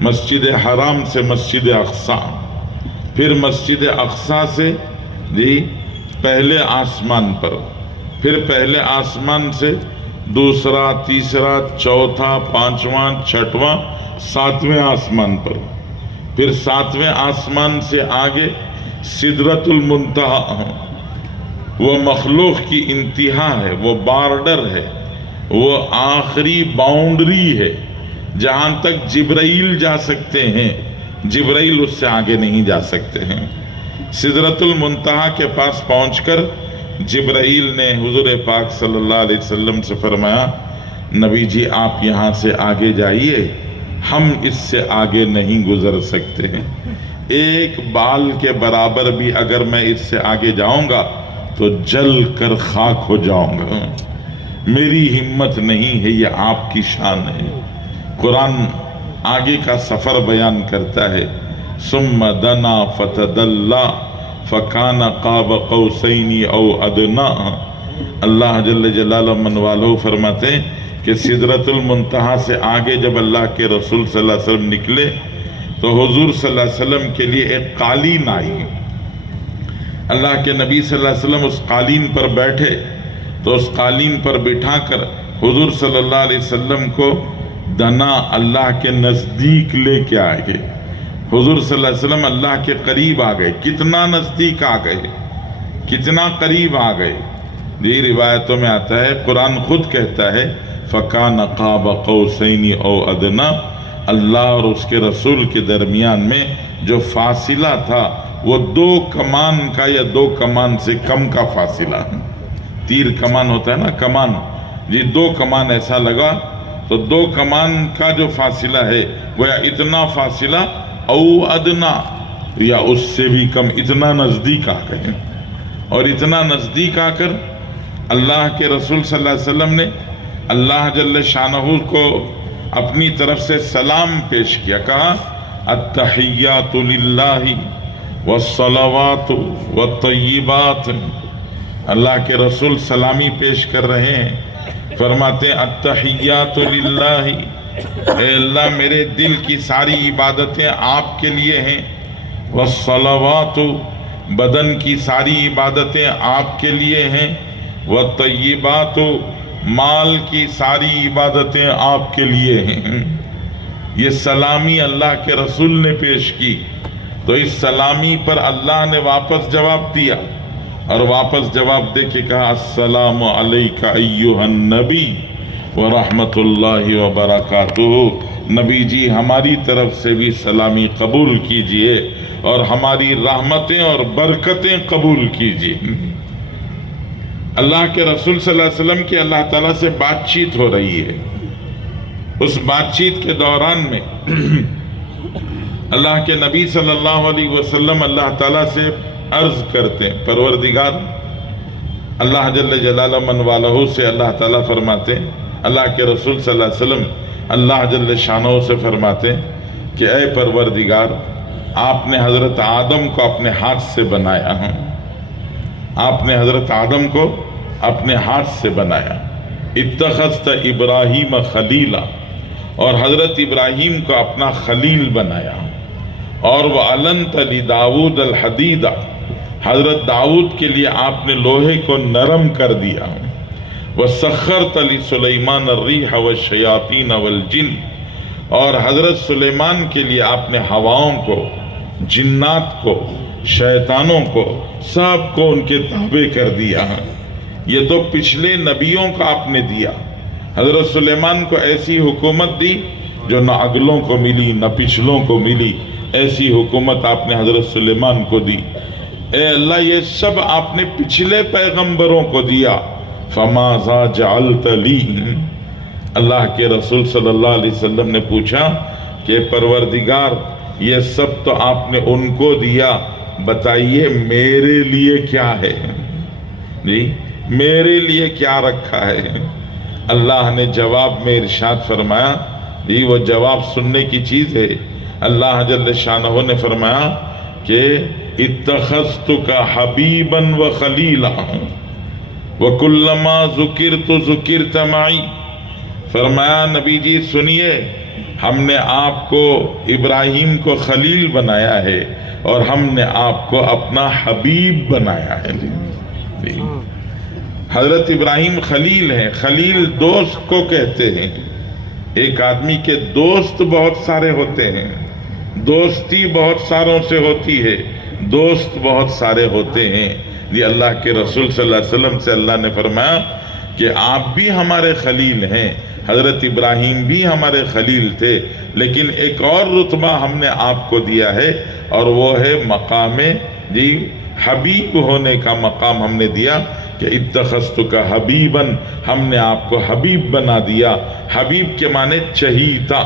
مسجد حرام سے مسجد اقصی، پھر مسجد اقصی سے پہلے آسمان پر، پھر پہلے آسمان سے دوسرا، تیسرا، چوتھا، پانچواں، چھٹواں، ساتویں آسمان پر، پھر ساتویں آسمان سے آگے سدرۃ المنتہا، وہ مخلوق کی انتہا ہے، وہ بارڈر ہے، وہ آخری باؤنڈری ہے، جہاں تک جبرائیل جا سکتے ہیں، جبرائیل اس سے آگے نہیں جا سکتے ہیں۔ سدرۃ المنتہا کے پاس پہنچ کر جبرائیل نے حضور پاک صلی اللہ علیہ وسلم سے فرمایا، نبی جی آپ یہاں سے آگے جائیے، ہم اس سے آگے نہیں گزر سکتے ہیں، ایک بال کے برابر بھی اگر میں اس سے آگے جاؤں گا تو جل کر خاک ہو جاؤں گا، میری ہمت نہیں ہے، یہ آپ کی شان ہے۔ قرآن آگے کا سفر بیان کرتا ہے، ثم دنا فتدلی فکان قاب قوسین او ادنی، اللہ جل جلالہ من والہ فرماتے ہیں کہ سدرۃ المنتہا سے آگے جب اللہ کے رسول صلی اللہ علیہ وسلم نکلے تو حضور صلی اللہ علیہ وسلم کے لیے ایک قالین آئی، اللہ کے نبی صلی اللہ علیہ وسلم اس قالین پر بیٹھے تو اس قالین پر بٹھا کر حضور صلی اللہ علیہ وسلم کو دنا، اللہ کے نزدیک لے کے آئے گئے، حضور صلی اللہ علیہ وسلم اللہ کے قریب آ گئے، کتنا نزدیک آ گئے، کتنا قریب آ گئے۔ یہ روایتوں میں آتا ہے، قرآن خود کہتا ہے فَكَانَ قَابَ قَوْسَيْنِ أَوْ أَدْنَىٰ، اللہ اور اس کے رسول کے درمیان میں جو فاصلہ تھا وہ 2 کمان کا یا 2 کمان سے کم کا فاصلہ، تیر کمان ہوتا ہے نا، کمان، یہ 2 کمان ایسا لگا تو 2 کمان کا جو فاصلہ ہے گویا اتنا فاصلہ او ادنا، یا اس سے بھی کم، اتنا نزدیک آ گئے، اور اتنا نزدیک آ کر اللہ کے رسول صلی اللہ علیہ وسلم نے اللہ جل شانہ کو اپنی طرف سے سلام پیش کیا، کہا التحیات للہ والصلوات والطیبات، اللہ کے رسول سلامی پیش کر رہے ہیں، فرماتے ہیں التحیات للہ، اے اللہ میرے دل کی ساری عبادتیں آپ کے لیے ہیں، والصلوات، بدن کی ساری عبادتیں آپ کے لیے ہیں، والطیبات، مال کی ساری عبادتیں آپ کے لیے ہیں۔ یہ سلامی اللہ کے رسول نے پیش کی تو اس سلامی پر اللہ نے واپس جواب دیا، اور واپس جواب دے کے کہا السلام علیک ایھا النبی ورحمۃ اللہ وبرکاتہ، نبی جی ہماری طرف سے بھی سلامی قبول کیجئے اور ہماری رحمتیں اور برکتیں قبول کیجئے۔ اللہ کے رسول صلی اللہ علیہ وسلم کی اللہ تعالیٰ سے بات چیت ہو رہی ہے۔ اس بات چیت کے دوران میں اللہ کے نبی صلی اللہ علیہ وسلم اللہ تعالیٰ سے عرض کرتے ہیں، پروردگار، اللہ جل جلالہ من والہ سے اللہ تعالیٰ فرماتے ہیں، اللہ کے رسول صلی اللہ علیہ وسلم اللہ جل شانہ سے فرماتے ہیں کہ اے پروردگار، آپ نے حضرت آدم کو اپنے ہاتھ سے بنایا ہے، آپ نے حضرت آدم کو اپنے ہاتھ سے بنایا، اتخذت ابراہیم خلیلا، اور حضرت ابراہیم کو اپنا خلیل بنایا، اور وَأَلَنْتَ لِدَاوُودَ الْحَدِيدَ، حضرت داؤد کے لیے آپ نے لوہے کو نرم کر دیا، وَسَخَّرْتَ لِسُلَيْمَانَ الرِّيحَ وَالشَّيَاطِينَ وَالْجِنَّ، اور حضرت سلیمان کے لیے آپ نے ہواؤں کو، جنات کو، شیطانوں کو، سب کو ان کے تابع کر دیا۔ یہ تو پچھلے نبیوں کا آپ نے دیا۔ حضرت سلیمان کو ایسی حکومت دی جو نہ اگلوں کو ملی نہ پچھلوں کو ملی، ایسی حکومت آپ نے حضرت سلیمان کو دی۔ اے اللہ، یہ سب آپ نے پچھلے پیغمبروں کو دیا۔ فَمَاذَا جَعَلْتَ لِي، اللہ کے رسول صلی اللہ علیہ وسلم نے پوچھا کہ پروردگار، یہ سب تو آپ نے ان کو دیا، بتائیے میرے لیے کیا ہے؟ جی، میرے لیے کیا رکھا ہے؟ اللہ نے جواب میں ارشاد فرمایا، جی وہ جواب سننے کی چیز ہے۔ اللہ جل شانہ نے فرمایا کہ اتخذتک حبیبا وخلیلا وکلما ذکرت ذکرت معی، فرمایا نبی جی سنیے، ہم نے آپ کو ابراہیم کو خلیل بنایا ہے اور ہم نے آپ کو اپنا حبیب بنایا ہے۔ جی، حضرت ابراہیم خلیل ہیں۔ خلیل دوست کو کہتے ہیں۔ ایک آدمی کے دوست بہت سارے ہوتے ہیں، دوستی بہت ساروں سے ہوتی ہے، دوست بہت سارے ہوتے ہیں۔ یہ اللہ کے رسول صلی اللہ علیہ وسلم سے اللہ نے فرمایا کہ آپ بھی ہمارے خلیل ہیں، حضرت ابراہیم بھی ہمارے خلیل تھے، لیکن ایک اور رتبہ ہم نے آپ کو دیا ہے، اور وہ ہے مقام جی حبیب ہونے کا مقام ہم نے دیا کہ اتخذتک حبیبا، ہم نے آپ کو حبیب بنا دیا۔ حبیب کے معنی چہیتا،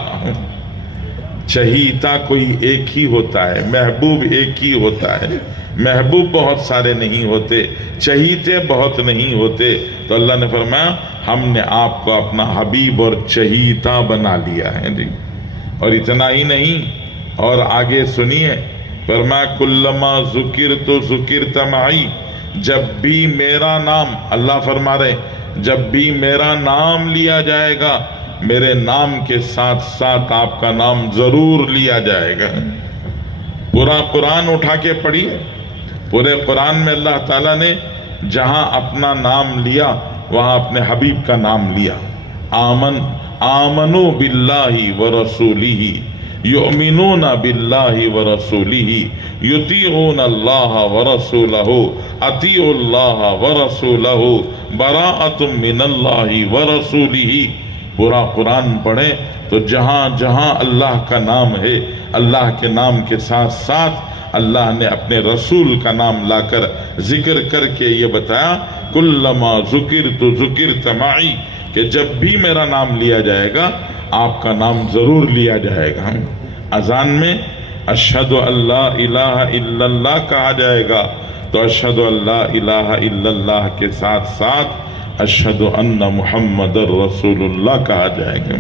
چہیتا کوئی ایک ہی ہوتا ہے، محبوب ایک ہی ہوتا ہے، محبوب بہت سارے نہیں ہوتے، چہیتے بہت نہیں ہوتے۔ تو اللہ نے فرمایا ہم نے آپ کو اپنا حبیب اور چہیتا بنا لیا ہے۔ جی، اور اتنا ہی نہیں، اور آگے سنیے، فرمایا کلما ذکرت ذکرت معی، جب بھی میرا نام، اللہ فرما رہے جب بھی میرا نام لیا جائے گا، میرے نام کے ساتھ ساتھ آپ کا نام ضرور لیا جائے گا۔ پورا قرآن اٹھا کے پڑھیے، پورے قرآن میں اللہ تعالیٰ نے جہاں اپنا نام لیا وہاں اپنے حبیب کا نام لیا۔ آمنوا باللہ ورسولہ، یؤمنون باللہ ورسولہ، یطیعون اللہ ورسولہ، اطیعوا اللہ ورسولہ، براءۃ من اللہ ورسولہ۔ پورا قرآن پڑھیں تو جہاں جہاں اللہ کا نام ہے، اللہ کے نام کے ساتھ ساتھ اللہ نے اپنے رسول کا نام لا کر ذکر کر کے یہ بتایا کلما ذکرت ذکرت معی، کہ جب بھی میرا نام لیا جائے گا آپ کا نام ضرور لیا جائے گا۔ اذان میں اشہد ان لا الہ الا اللہ کہا جائے گا تو اشہد ان لا الہ الا اللہ کے ساتھ ساتھ اشہد ان محمد رسول اللہ کہا جائے گا۔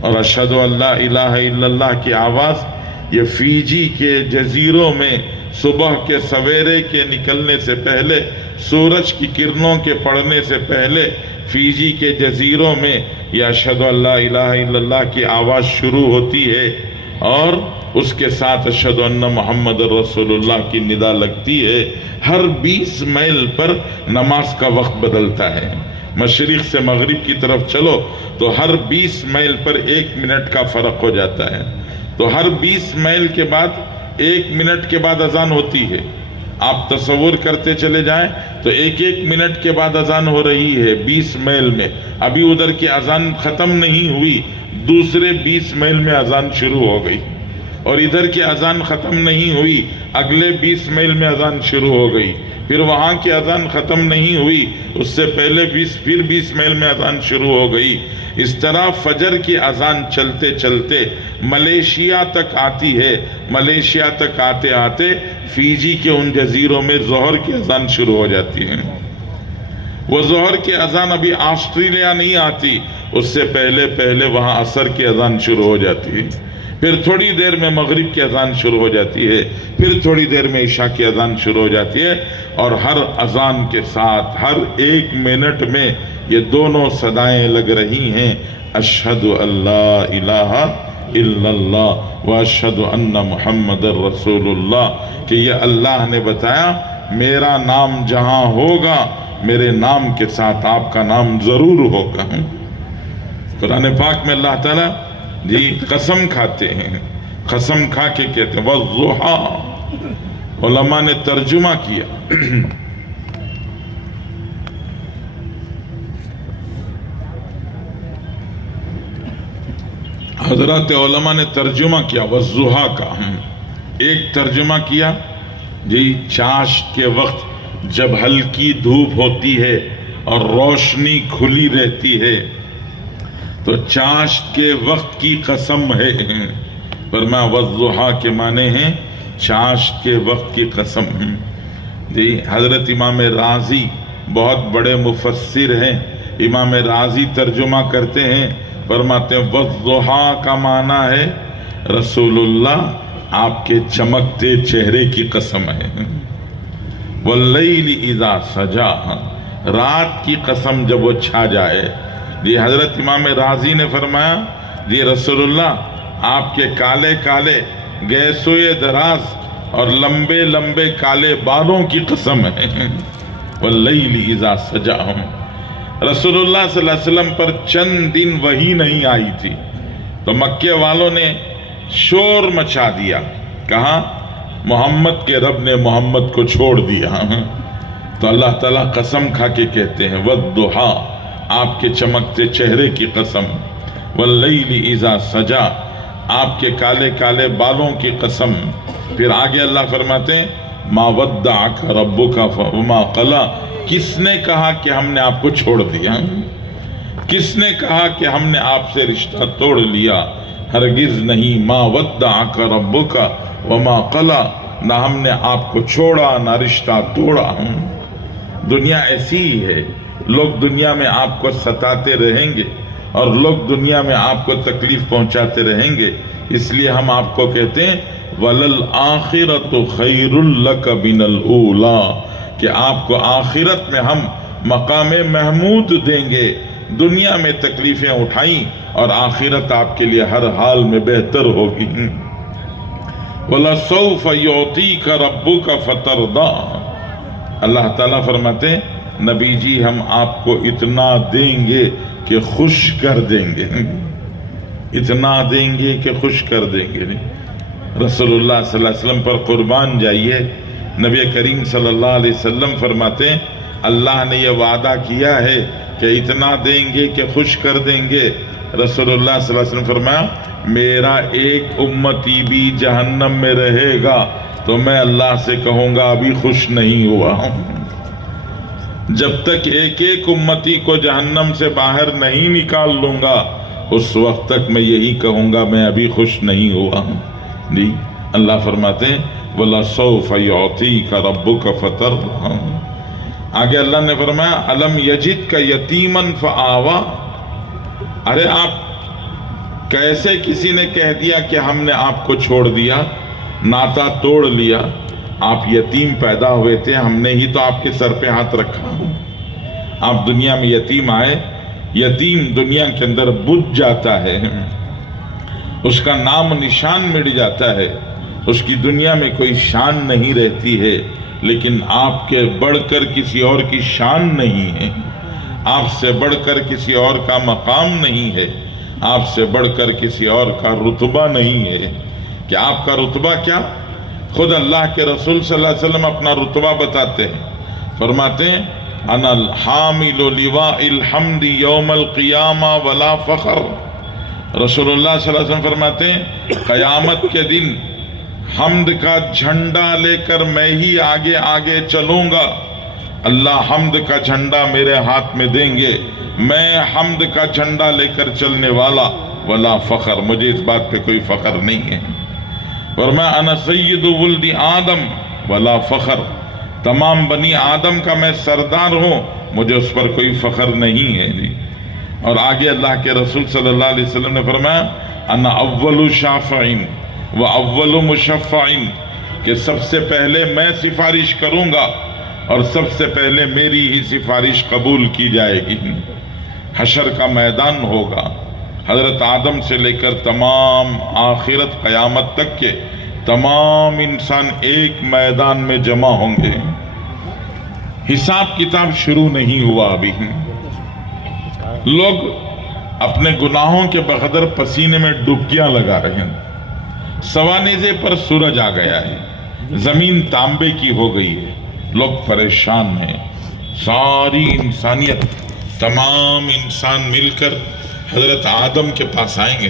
اور اشہد ان لا الہ الا اللہ کی آواز یہ فیجی کے جزیروں میں صبح کے سویرے کے نکلنے سے پہلے، سورج کی کرنوں کے پڑنے سے پہلے فیجی کے جزیروں میں یہ اشہد ان لا الہ الا اللہ کی آواز شروع ہوتی ہے، اور اس کے ساتھ اشہد ان محمد رسول اللہ کی ندا لگتی ہے۔ ہر 20 میل پر نماز کا وقت بدلتا ہے۔ مشرق سے مغرب کی طرف چلو تو ہر 20 میل پر 1 منٹ کا فرق ہو جاتا ہے، تو ہر 20 میل کے بعد 1 منٹ کے بعد اذان ہوتی ہے، آپ تصور کرتے چلے جائیں تو 1 منٹ کے بعد اذان ہو رہی ہے 20 میل میں، ابھی ادھر کی اذان ختم نہیں ہوئی، دوسرے 20 میل میں اذان شروع ہو گئی، اور ادھر کی اذان ختم نہیں ہوئی، اگلے 20 میل میں اذان شروع ہو گئی، پھر وہاں کی اذان ختم نہیں ہوئی، اس سے پہلے 20 میل میں اذان شروع ہو گئی۔ اس طرح فجر کی اذان چلتے چلتے ملیشیا تک آتی ہے، ملیشیا تک آتے آتے فیجی کے ان جزیروں میں ظہر کی اذان شروع ہو جاتی ہے۔ وہ ظہر کی اذان ابھی آسٹریلیا نہیں آتی، اس سے پہلے وہاں عصر کی اذان شروع ہو جاتی ہے، پھر تھوڑی دیر میں مغرب کی اذان شروع ہو جاتی ہے، پھر تھوڑی دیر میں عشاء کی اذان شروع ہو جاتی ہے، اور ہر اذان کے ساتھ ہر 1 منٹ میں یہ دونوں صدائیں لگ رہی ہیں، اشہد اللہ الہ الا اللہ و اشہد ان محمد رسول اللہ، کہ یہ اللہ نے بتایا میرا نام جہاں ہوگا میرے نام کے ساتھ آپ کا نام ضرور ہوگا۔ قرآن پاک میں اللہ تعالیٰ قسم کھاتے ہیں، قسم کھا کے کہتے ہیں وَالضُّحَىٰ، علماء نے ترجمہ کیا حضرات علماء نے ترجمہ کیا وَالضُّحَىٰ کا، ایک ترجمہ کیا چاشت کے وقت جب ہلکی دھوپ ہوتی ہے اور روشنی کھلی رہتی ہے تو چاشت کے وقت کی قسم ہے، فرمایا وَالضُّحَىٰ کے معنی ہیں چاشت کے وقت کی قسم۔ حضرت امام رازی بہت بڑے مفسر ہیں، امام رازی ترجمہ کرتے ہیں، فرماتے ہیں وَالضُّحَىٰ کا معنی ہے رسول اللہ آپ کے چمکتے چہرے کی قسم ہے، وَاللَّيْلِ اِذَا سَجَا، رات کی قسم جب وہ چھا جائے۔ حضرت امام رازی نے فرمایا رسول اللہ آپ کے کالے کالے گیسوئے دراز اور لمبے لمبے کالے بالوں کی قسم ہے، وَاللَّيْلِ اِذَا سَجَا۔ رسول اللہ صلی اللہ علیہ وسلم پر چند دن وحی نہیں آئی تھی تو مکے والوں نے شور مچا دیا، کہا محمد کے رب نے محمد کو چھوڑ دیا، تو اللہ تعالیٰ قسم کھا کے کہتے ہیں وَالضُّحَىٰ آپ کے چمکتے چہرے کی قسم، وَاللَّيْلِ اِذَا سَجَا آپ کے کالے کالے بالوں کی قسم۔ پھر آگے اللہ فرماتے ہیں مَا وَدَّعَكَ رَبُّكَ وَمَا قَلَىٰ، کس نے کہا کہ ہم نے آپ کو چھوڑ دیا، کس نے کہا کہ ہم نے آپ سے رشتہ توڑ لیا، ہرگز نہیں، مَا وَدَّعَكَ رَبُّكَ وَمَا قَلَىٰ، نہ ہم نے آپ کو چھوڑا نہ رشتہ توڑا۔ دنیا ایسی ہی ہے، لوگ دنیا میں آپ کو ستاتے رہیں گے اور لوگ دنیا میں آپ کو تکلیف پہنچاتے رہیں گے، اس لیے ہم آپ کو کہتے ہیں وَلَلْآخِرَةُ خَيْرٌ لَكَ مِنَ الْأُولَىٰ، کہ آپ کو آخرت میں ہم مقام محمود دیں گے، دنیا میں تکلیفیں اٹھائیں اور آخرت آپ کے لیے ہر حال میں بہتر ہوگی۔ وَلَسَوْفَ يُعْطِيكَ رَبُّكَ فَتَرْضَىٰ، اللہ تعالیٰ فرماتے ہیں نبی جی ہم آپ کو اتنا دیں گے کہ خوش کر دیں گے، اتنا دیں گے کہ خوش کر دیں گے۔ رسول اللہ صلی اللہ علیہ وسلم پر قربان جائیے، نبی کریم صلی اللہ علیہ وسلم فرماتے ہیں اللہ نے یہ وعدہ کیا ہے کہ اتنا دیں گے کہ خوش کر دیں گے۔ رسول اللہ صلی اللہ علیہ وسلم فرمایا میرا ایک امتی بھی جہنم میں رہے گا تو میں اللہ سے کہوں گا ابھی خوش نہیں ہوا ہوں، جب تک ایک ایک امتی کو جہنم سے باہر نہیں نکال لوں گا اس وقت تک میں یہی کہوں گا میں ابھی خوش نہیں ہوا ہوں۔ اللہ فرماتے ہیں وَلَسَوْفَ يُعْطِيكَ رَبُّكَ فَتَرْضَىٰ، آگے اللہ نے فرمایا أَلَمْ يَجِدْكَ يَتِيمًا فَآوَىٰ، ارے آپ کیسے کسی نے کہہ دیا کہ ہم نے آپ کو چھوڑ دیا، ناتا توڑ لیا، آپ یتیم پیدا ہوئے تھے، ہم نے ہی تو آپ کے سر پہ ہاتھ رکھا، آپ دنیا میں یتیم آئے، یتیم دنیا کے اندر بجھ جاتا ہے، اس کا نام نشان مٹ جاتا ہے، اس کی دنیا میں کوئی شان نہیں رہتی ہے، لیکن آپ کے بڑھ کر کسی اور کی شان نہیں ہے، آپ سے بڑھ کر کسی اور کا مقام نہیں ہے، آپ سے بڑھ کر کسی اور کا رتبہ نہیں ہے، کہ آپ کا رتبہ کیا؟ خود اللہ کے رسول صلی اللہ علیہ وسلم اپنا رتبہ بتاتے ہیں، فرماتے ہیں انا الحامل لواء الحمد یوم القیامہ ولا فخر۔ رسول اللہ صلی اللہ علیہ وسلم فرماتے ہیں قیامت کے دن حمد کا جھنڈا لے کر میں ہی آگے آگے چلوں گا، اللہ حمد کا جھنڈا میرے ہاتھ میں دیں گے، میں حمد کا جھنڈا لے کر چلنے والا، ولا فخر، مجھے اس بات پہ کوئی فخر نہیں ہے۔ فرمایا انا سید ولد آدم ولا فخر، تمام بنی آدم کا میں سردار ہوں، مجھے اس پر کوئی فخر نہیں ہے جی۔ اور آگے اللہ کے رسول صلی اللہ علیہ وسلم نے فرمایا انا اول شافعین و اول مشفعین، کہ سب سے پہلے میں سفارش کروں گا اور سب سے پہلے میری ہی سفارش قبول کی جائے گی۔ حشر کا میدان ہوگا، حضرت آدم سے لے کر تمام آخرت قیامت تک کے تمام انسان ایک میدان میں جمع ہوں گے۔ حساب کتاب شروع نہیں ہوا ابھی، لوگ اپنے گناہوں کے بقدر پسینے میں ڈبکیاں لگا رہے ہیں، سوانیزے پر سورج آ گیا ہے، زمین تانبے کی ہو گئی ہے، لوگ پریشان ہیں، ساری انسانیت، تمام انسان مل کر حضرت آدم کے پاس آئیں گے،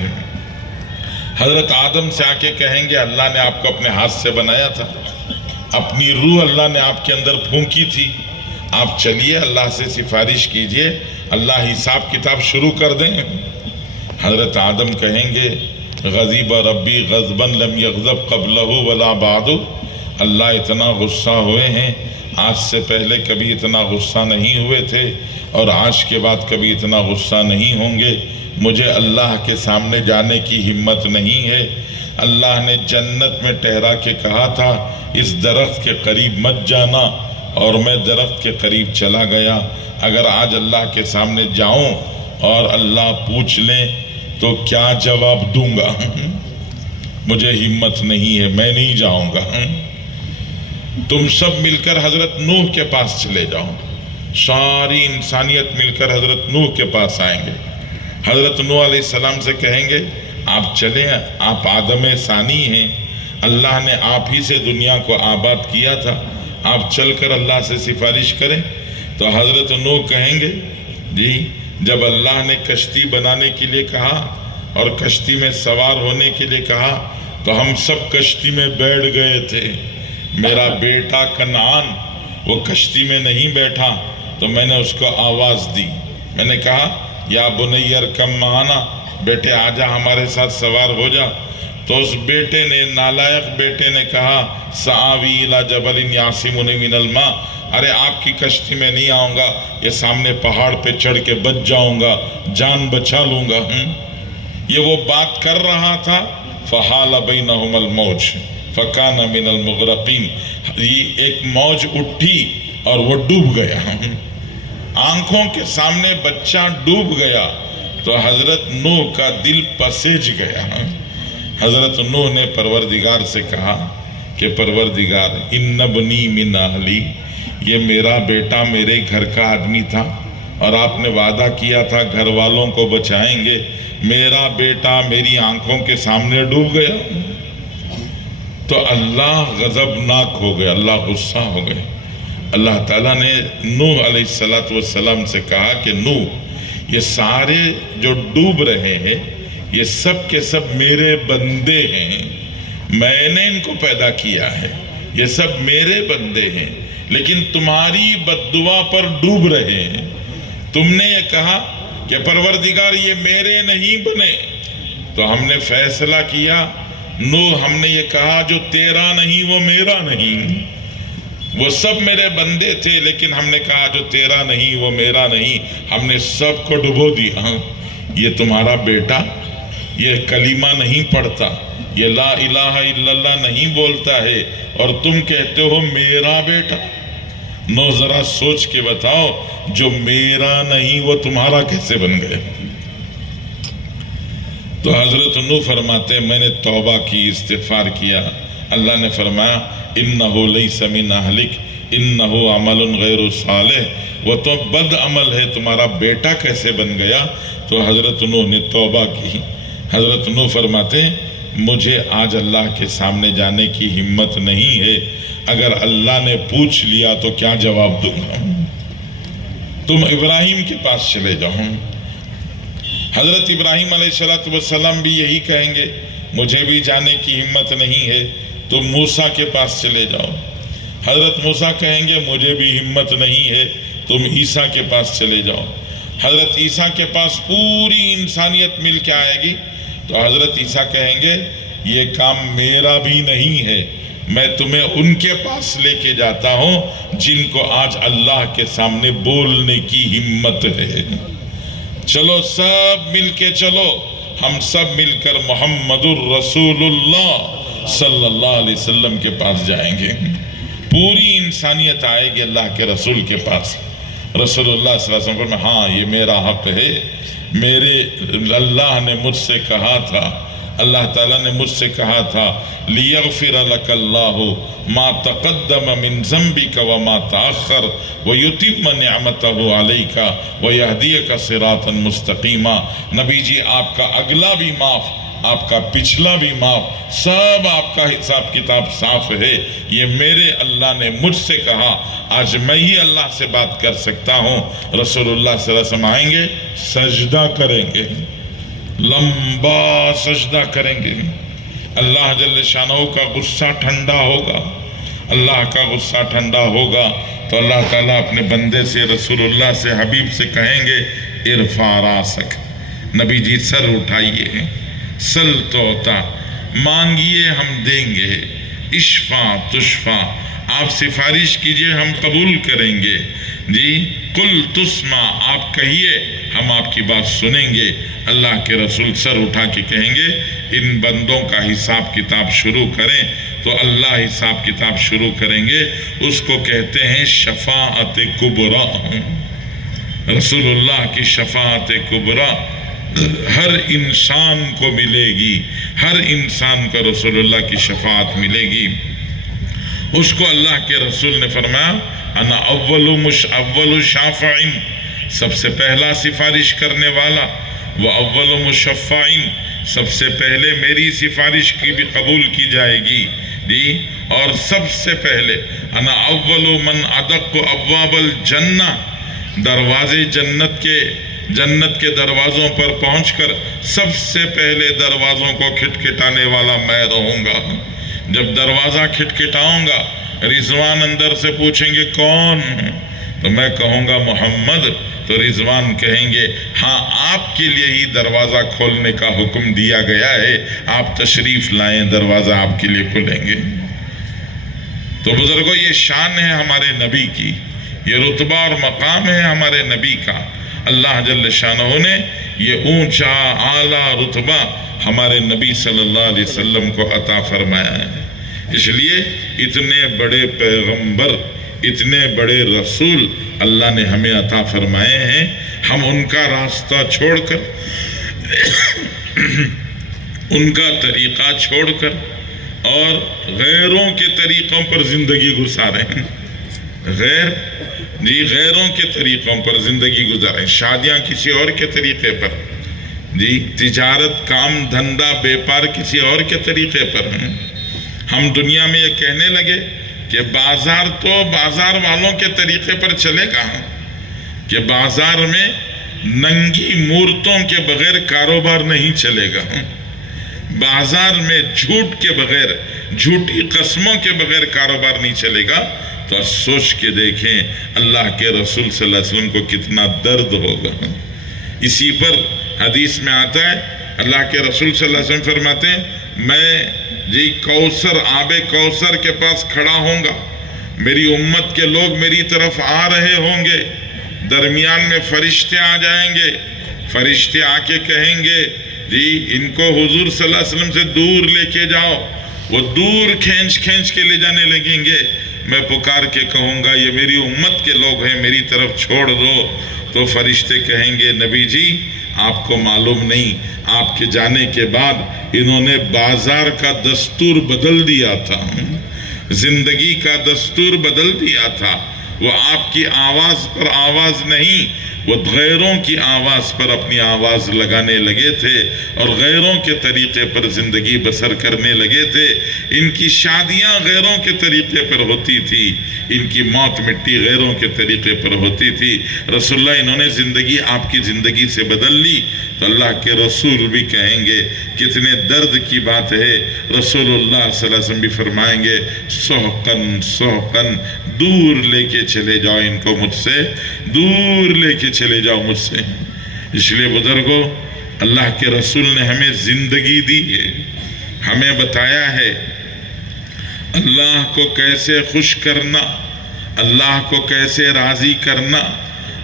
حضرت آدم سے آ کے کہیں گے اللہ نے آپ کو اپنے ہاتھ سے بنایا تھا، اپنی روح اللہ نے آپ کے اندر پھونکی تھی، آپ چلیے اللہ سے سفارش کیجئے، اللہ حساب کتاب شروع کر دیں۔ حضرت آدم کہیں گے غضب ربی غضبا لم یغضب قبلہ ولا بعد، اللہ اتنا غصہ ہوئے ہیں، آج سے پہلے کبھی اتنا غصہ نہیں ہوئے تھے اور آج کے بعد کبھی اتنا غصہ نہیں ہوں گے، مجھے اللہ کے سامنے جانے کی ہمت نہیں ہے۔ اللہ نے جنت میں ٹھہرا کے کہا تھا اس درخت کے قریب مت جانا، اور میں درخت کے قریب چلا گیا، اگر آج اللہ کے سامنے جاؤں اور اللہ پوچھ لیں تو کیا جواب دوں گا؟ مجھے ہمت نہیں ہے، میں نہیں جاؤں گا۔ تم سب مل کر حضرت نوح کے پاس چلے جاؤ، ساری انسانیت مل کر حضرت نوح کے پاس آئیں گے، حضرت نوح علیہ السلام سے کہیں گے آپ چلیں، آپ آدم ثانی ہیں، اللہ نے آپ ہی سے دنیا کو آباد کیا تھا، آپ چل کر اللہ سے سفارش کریں۔ تو حضرت نوح کہیں گے جی جب اللہ نے کشتی بنانے کے لیے کہا اور کشتی میں سوار ہونے کے لیے کہا تو ہم سب کشتی میں بیٹھ گئے تھے، میرا بیٹا کنعان وہ کشتی میں نہیں بیٹھا تو میں نے اس کو آواز دی، میں نے کہا یا بنی ارکب معنا، بیٹے آجا ہمارے ساتھ سوار ہو جا، تو اس بیٹے نے، نالائق بیٹے نے کہا سآوی الی جبل یعصمنی من الماء، ارے آپ کی کشتی میں نہیں آؤں گا، یہ سامنے پہاڑ پہ چڑھ کے بچ جاؤں گا، جان بچا لوں گا۔ یہ وہ بات کر رہا تھا، فحال بینہم الموج فکان من المغرقین، یہ ایک موج اٹھی اور وہ ڈوب گیا، آنکھوں کے سامنے بچہ ڈوب گیا تو حضرت نوح کا دل پسیج گیا۔ حضرت نوح نے پروردگار سے کہا کہ پروردگار ان ابنی من اہلی، یہ میرا بیٹا میرے گھر کا آدمی تھا اور آپ نے وعدہ کیا تھا گھر والوں کو بچائیں گے، میرا بیٹا میری آنکھوں کے سامنے ڈوب گیا۔ تو اللہ غضبناک ہو گئے، اللہ غصہ ہو گئے۔ اللہ تعالیٰ نے نوح علیہ السلام سے کہا کہ نوح یہ سارے جو ڈوب رہے ہیں یہ سب کے سب میرے بندے ہیں، میں نے ان کو پیدا کیا ہے، یہ سب میرے بندے ہیں، لیکن تمہاری بد دعا پر ڈوب رہے ہیں۔ تم نے یہ کہا کہ پروردگار یہ میرے نہیں بنے، تو ہم نے فیصلہ کیا، نوح ہم نے یہ کہا جو تیرا نہیں وہ میرا نہیں، وہ سب میرے بندے تھے لیکن ہم نے کہا جو تیرا نہیں وہ میرا نہیں، ہم نے سب کو ڈبو دیا۔ یہ تمہارا بیٹا یہ کلمہ نہیں پڑھتا، یہ لا الہ الا اللہ نہیں بولتا ہے اور تم کہتے ہو میرا بیٹا۔ نو ذرا سوچ کے بتاؤ جو میرا نہیں وہ تمہارا کیسے بن گئے؟ تو حضرت نوح فرماتے ہیں میں نے توبہ کی، استغفار کیا، اللہ نے فرمایا انہو لیس من اہلک انہو عمل غیر صالح، وہ تو بد عمل ہے، تمہارا بیٹا کیسے بن گیا؟ تو حضرت نوح نے توبہ کی۔ حضرت نوح فرماتے ہیں مجھے آج اللہ کے سامنے جانے کی ہمت نہیں ہے، اگر اللہ نے پوچھ لیا تو کیا جواب دوں گا؟ تم ابراہیم کے پاس چلے جاؤ، حضرت ابراہیم علیہ السلام بھی یہی کہیں گے، مجھے بھی جانے کی ہمت نہیں ہے، تم موسیٰ کے پاس چلے جاؤ، حضرت موسیٰ کہیں گے مجھے بھی ہمت نہیں ہے، تم عیسیٰ کے پاس چلے جاؤ، حضرت عیسیٰ کے پاس پوری انسانیت مل کے آئے گی تو حضرت عیسیٰ کہیں گے یہ کام میرا بھی نہیں ہے، میں تمہیں ان کے پاس لے کے جاتا ہوں جن کو آج اللہ کے سامنے بولنے کی ہمت ہے۔ چلو سب مل کے چلو، ہم سب مل کر محمد الرسول اللہ صلی اللہ علیہ وسلم کے پاس جائیں گے، پوری انسانیت آئے گی اللہ کے رسول کے پاس۔ رسول اللہ صلی اللہ علیہ وسلم فرمائے ہاں یہ میرا حق ہے، میرے اللہ نے مجھ سے کہا تھا، اللہ تعالیٰ نے مجھ سے کہا تھا لِيَغْفِرَ لَكَ اللَّهُ مَا تَقَدَّمَ مِن ذَنْبِكَ وَمَا تَأَخَّرَ وَيُتِمَّ نِعْمَتَهُ عَلَيْكَ وَيَهْدِيَكَ صِرَاطًا مُسْتَقِيمًا۔ نبی جی آپ کا اگلا بھی معاف، آپ کا پچھلا بھی معاف، سب آپ کا حساب کتاب صاف ہے، یہ میرے اللہ نے مجھ سے کہا، آج میں ہی اللہ سے بات کر سکتا ہوں۔ رسول اللہ صلی اللہ علیہ وسلم آئیں گے، سجدہ کریں گے، لمبا سجدہ کریں گے، اللہ جل شانہ کا غصہ ٹھنڈا ہوگا، اللہ کا غصہ ٹھنڈا ہوگا تو اللہ تعالیٰ اپنے بندے سے، رسول اللہ سے، حبیب سے کہیں گے ارفع راسک، نبی جی سر اٹھائیے، سل توتا، مانگیے ہم دیں گے، اشفع تشفع، آپ سفارش کیجئے ہم قبول کریں گے، جی قل تسمع، آپ کہیے ہم آپ کی بات سنیں گے۔ اللہ کے رسول سر اٹھا کے کہیں گے ان بندوں کا حساب کتاب شروع کریں، تو اللہ حساب کتاب شروع کریں گے، اس کو کہتے ہیں شفاعت کبریٰ۔ رسول اللہ کی شفاعت کبریٰ ہر انسان کو ملے گی، ہر انسان کو رسول اللہ کی شفاعت ملے گی۔ اس کو اللہ کے رسول نے فرمایا انا اول شافع، سب سے پہلا سفارش کرنے والا، وہ اول مشفع، سب سے پہلے میری سفارش کی بھی قبول کی جائے گی، جی، اور سب سے پہلے انا اول من ادق ابواب الجنہ، دروازے جنت کے دروازوں پر پہنچ کر سب سے پہلے دروازوں کو کھٹکھٹانے والا میں رہوں گا۔ جب دروازہ کھٹکھٹاؤں گا، رضوان اندر سے پوچھیں گے کون، تو میں کہوں گا محمد، تو رضوان کہیں گے ہاں آپ کے لیے ہی دروازہ کھولنے کا حکم دیا گیا ہے، آپ تشریف لائیں، دروازہ آپ کے لیے کھلیں گے۔ تو بزرگوں یہ شان ہے ہمارے نبی کی، یہ رتبہ اور مقام ہے ہمارے نبی کا، اللہ جل شانہ نے یہ اونچا اعلیٰ رتبہ ہمارے نبی صلی اللہ علیہ وسلم کو عطا فرمایا ہے۔ اس لیے اتنے بڑے پیغمبر، اتنے بڑے رسول اللہ نے ہمیں عطا فرمائے ہیں، ہم ان کا راستہ چھوڑ کر ان کا طریقہ چھوڑ کر اور غیروں کے طریقوں پر زندگی گزارے ہیں، غیروں کے طریقوں پر زندگی گزارے، شادیاں کسی اور کے طریقے پر، جی تجارت کام دھندا بیپار کسی اور کے طریقے پر ہیں۔ ہم دنیا میں یہ کہنے لگے کہ بازار تو بازار والوں کے طریقے پر چلے گا، کہ بازار میں ننگی مورتوں کے بغیر کاروبار نہیں چلے گا، بازار میں جھوٹ کے بغیر، جھوٹی قسموں کے بغیر کاروبار نہیں چلے گا، تو سوچ کے دیکھیں اللہ کے رسول صلی اللہ علیہ وسلم کو کتنا درد ہوگا۔ اسی پر حدیث میں آتا ہے اللہ کے رسول صلی اللہ علیہ وسلم فرماتے ہیں میں کوثر، آب کوثر کے پاس کھڑا ہوں گا، میری امت کے لوگ میری طرف آ رہے ہوں گے، درمیان میں فرشتے آ جائیں گے، فرشتے آ کے کہیں گے جی ان کو حضور صلی اللہ علیہ وسلم سے دور لے کے جاؤ، وہ دور کھینچ کے لے جانے لگیں گے، میں پکار کے کہوں گا یہ میری امت کے لوگ ہیں میری طرف چھوڑ دو، تو فرشتے کہیں گے نبی جی آپ کو معلوم نہیں آپ کے جانے کے بعد انہوں نے بازار کا دستور بدل دیا تھا، زندگی کا دستور بدل دیا تھا۔ وہ آپ کی آواز پر آواز نہیں، وہ غیروں کی آواز پر اپنی آواز لگانے لگے تھے اور غیروں کے طریقے پر زندگی بسر کرنے لگے تھے۔ ان کی شادیاں غیروں کے طریقے پر ہوتی تھی، ان کی موت مٹی غیروں کے طریقے پر ہوتی تھی۔ رسول اللہ انہوں نے زندگی آپ کی زندگی سے بدل لی، تو اللہ کے رسول بھی کہیں گے کتنے درد کی بات ہے۔ رسول اللہ صلی اللہ علیہ وسلم بھی فرمائیں گے سحقن سحقن، دور لے کے چلے جاؤ ان کو مجھ سے، دور لے کے چلے جاؤ مجھ سے۔ اس لیے بزرگوں، اللہ کے رسول نے ہمیں زندگی دی ہے، ہمیں بتایا ہے اللہ کو کیسے خوش کرنا، اللہ کو کیسے راضی کرنا۔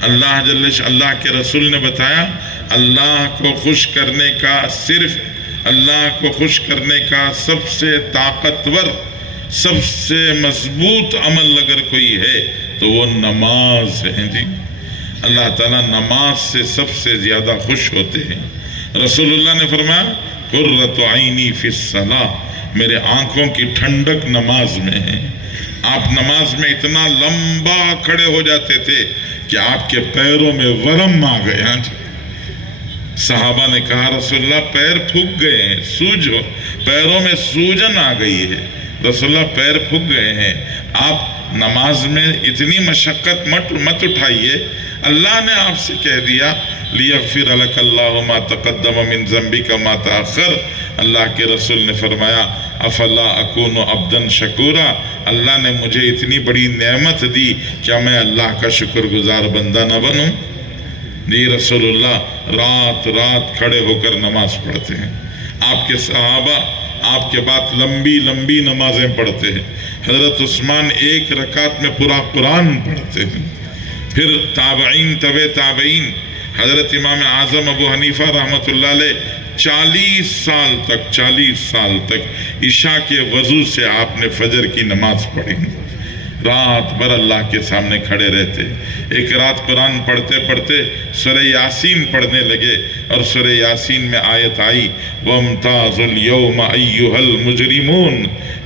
اللہ کے رسول نے بتایا اللہ کو خوش کرنے کا، صرف اللہ کو خوش کرنے کا سب سے طاقتور، سب سے مضبوط عمل اگر کوئی ہے تو وہ نماز ہے جی۔ اللہ تعالیٰ نماز سے سب سے زیادہ خوش ہوتے ہیں۔ رسول اللہ نے فرمایا قرۃ عینی فی الصلاۃ، میرے آنکھوں کی ٹھنڈک نماز میں ہے۔ آپ نماز میں اتنا لمبا کھڑے ہو جاتے تھے کہ آپ کے پیروں میں ورم آ گئے۔ ہاں جی، صحابہ نے کہا رسول اللہ پیر پھک گئے ہیں، پیروں میں سوجن آ گئی ہے، رسول اللہ پیر پھک گئے ہیں۔ آپ نماز میں اتنی مشقت مت اٹھائیے، اللہ نے آپ سے کہہ دیا لیغفر لک اللہ ما تقدم من ذنبک ما تاخر۔ اللہ کے رسول نے فرمایا افلا اکون عبدا شکورا، اللہ نے مجھے اتنی بڑی نعمت دی، کیا میں اللہ کا شکر گزار بندہ نہ بنوں؟ جی رسول اللہ رات رات کھڑے ہو کر نماز پڑھتے ہیں۔ آپ کے صحابہ آپ کے بعد لمبی لمبی نمازیں پڑھتے ہیں۔ حضرت عثمان ایک رکعت میں پورا قرآن پڑھتے ہیں۔ پھر تابعین تابعین، حضرت امام اعظم ابو حنیفہ رحمۃ اللہ علیہ 40 سال تک عشاء کے وضو سے آپ نے فجر کی نماز پڑھی، رات بھر اللہ کے سامنے کھڑے رہتے۔ ایک رات قرآن پڑھتے پڑھتے سورہ یاسین پڑھنے لگے اور سورہ یاسین میں آیت آئی وَامْتَازُوا الْيَوْمَ أَيُّهَا الْمُجْرِمُونَ،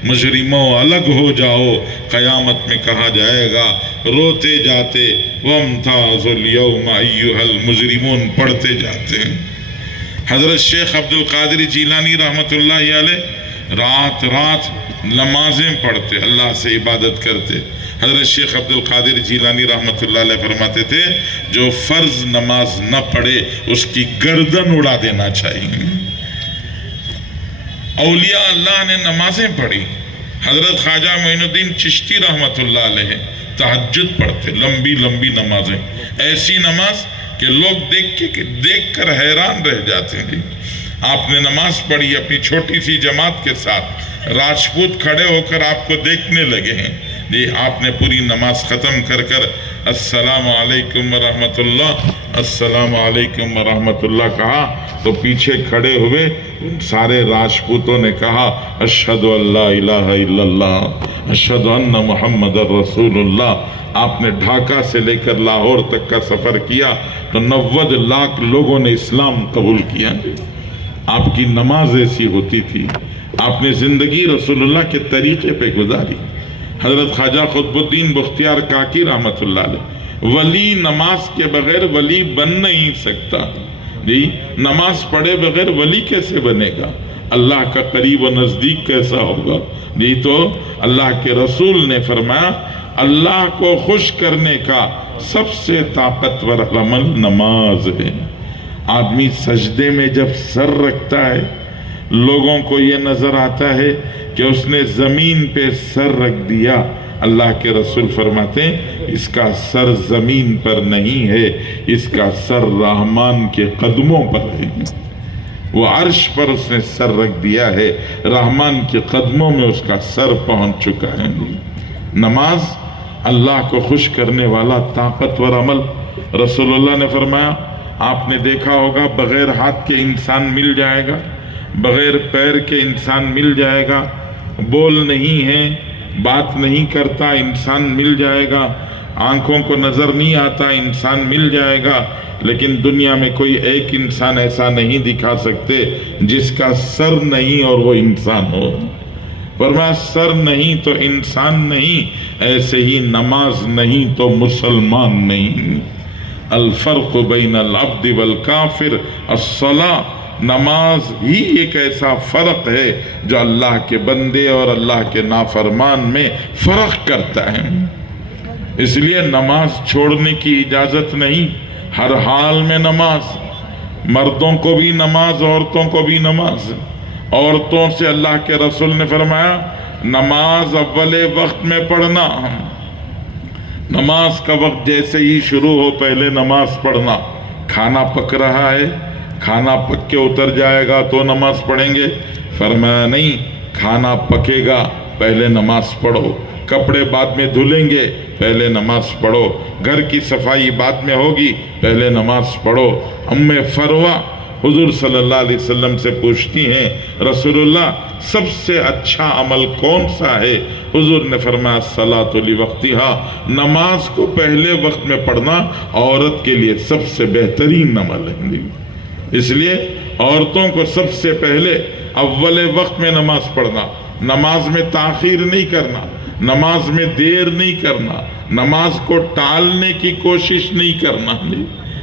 مجرموں الگ ہو جاؤ، قیامت میں کہا جائے گا روتے جاتے وَامْتَازُوا الْيَوْمَ أَيُّهَا الْمُجْرِمُونَ پڑھتے جاتے ہیں۔ حضرت شیخ عبد القادر جیلانی رحمۃ اللہ علیہ رات رات نمازیں پڑھتے، اللہ سے عبادت کرتے۔ حضرت شیخ عبد القادر جیلانی رحمۃ اللہ علیہ فرماتے تھے جو فرض نماز نہ پڑھے اس کی گردن اڑا دینا چاہیے۔ اولیاء اللہ نے نمازیں پڑھی۔ حضرت خواجہ معین الدین چشتی رحمۃ اللہ علیہ تہجد پڑھتے، لمبی لمبی نمازیں، ایسی نماز کہ لوگ دیکھ کر حیران رہ جاتے ہیں۔ آپ نے نماز پڑھی اپنی چھوٹی سی جماعت کے ساتھ، راجپوت کھڑے ہو کر آپ کو دیکھنے لگے ہیں جی۔ آپ نے پوری نماز ختم کر السلام علیکم ورحمۃ اللہ، السلام علیکم ورحمۃ اللہ کہا تو پیچھے کھڑے ہوئے سارے راجپوتوں نے کہا اشہد ان لا الہ الا اللہ اشہد ان محمد رسول اللہ۔ آپ نے ڈھاکہ سے لے کر لاہور تک کا سفر کیا تو 90 لاکھ لوگوں نے اسلام قبول کیا۔ آپ کی نماز ایسی ہوتی تھی، آپ نے زندگی رسول اللہ کے طریقے پہ گزاری۔ حضرت خواجہ قطب الدین بختیار کاکی رحمۃ اللہ علیہ، ولی نماز کے بغیر ولی بن نہیں سکتا جی، نماز پڑھے بغیر ولی کیسے بنے گا؟ اللہ کا قریب و نزدیک کیسا ہوگا جی؟ تو اللہ کے رسول نے فرمایا اللہ کو خوش کرنے کا سب سے طاقتور عمل نماز ہے۔ آدمی سجدے میں جب سر رکھتا ہے لوگوں کو یہ نظر آتا ہے کہ اس نے زمین پہ سر رکھ دیا، اللہ کے رسول فرماتے ہیں اس کا سر زمین پر نہیں ہے، اس کا سر رحمان کے قدموں پر ہے۔ وہ عرش پر اس نے سر رکھ دیا ہے، رحمان کے قدموں میں اس کا سر پہنچ چکا ہے۔ نماز اللہ کو خوش کرنے والا طاقتور عمل۔ رسول اللہ نے فرمایا آپ نے دیکھا ہوگا بغیر ہاتھ کے انسان مل جائے گا، بغیر پیر کے انسان مل جائے گا، بول نہیں ہے، بات نہیں کرتا انسان مل جائے گا، آنکھوں کو نظر نہیں آتا انسان مل جائے گا، لیکن دنیا میں کوئی ایک انسان ایسا نہیں دکھا سکتے جس کا سر نہیں اور وہ انسان ہو۔ فرمایا سر نہیں تو انسان نہیں، ایسے ہی نماز نہیں تو مسلمان نہیں۔ الفرق بین العبد والکافر الصلاۃ، نماز ہی ایک ایسا فرق ہے جو اللہ کے بندے اور اللہ کے نافرمان میں فرق کرتا ہے۔ اس لیے نماز چھوڑنے کی اجازت نہیں، ہر حال میں نماز، مردوں کو بھی نماز، عورتوں کو بھی نماز۔ عورتوں سے اللہ کے رسول نے فرمایا نماز اول وقت میں پڑھنا، نماز کا وقت جیسے ہی شروع ہو پہلے نماز پڑھنا۔ کھانا پک رہا ہے، کھانا پک کے اتر جائے گا تو نماز پڑھیں گے؟ فرمایا نہیں، کھانا پکے گا پہلے نماز پڑھو، کپڑے بعد میں دھلیں گے پہلے نماز پڑھو، گھر کی صفائی بعد میں ہوگی پہلے نماز پڑھو۔ ام فروہ حضور صلی اللہ علیہ وسلم سے پوچھتی ہیں رسول اللہ سب سے اچھا عمل کون سا ہے؟ حضور نے فرمایا الصلاۃ لوقتہا، نماز کو پہلے وقت میں پڑھنا عورت کے لیے سب سے بہترین عمل ہے۔ اس لیے عورتوں کو سب سے پہلے اول وقت میں نماز پڑھنا، نماز میں تاخیر نہیں کرنا، نماز میں دیر نہیں کرنا، نماز کو ٹالنے کی کوشش نہیں کرنا۔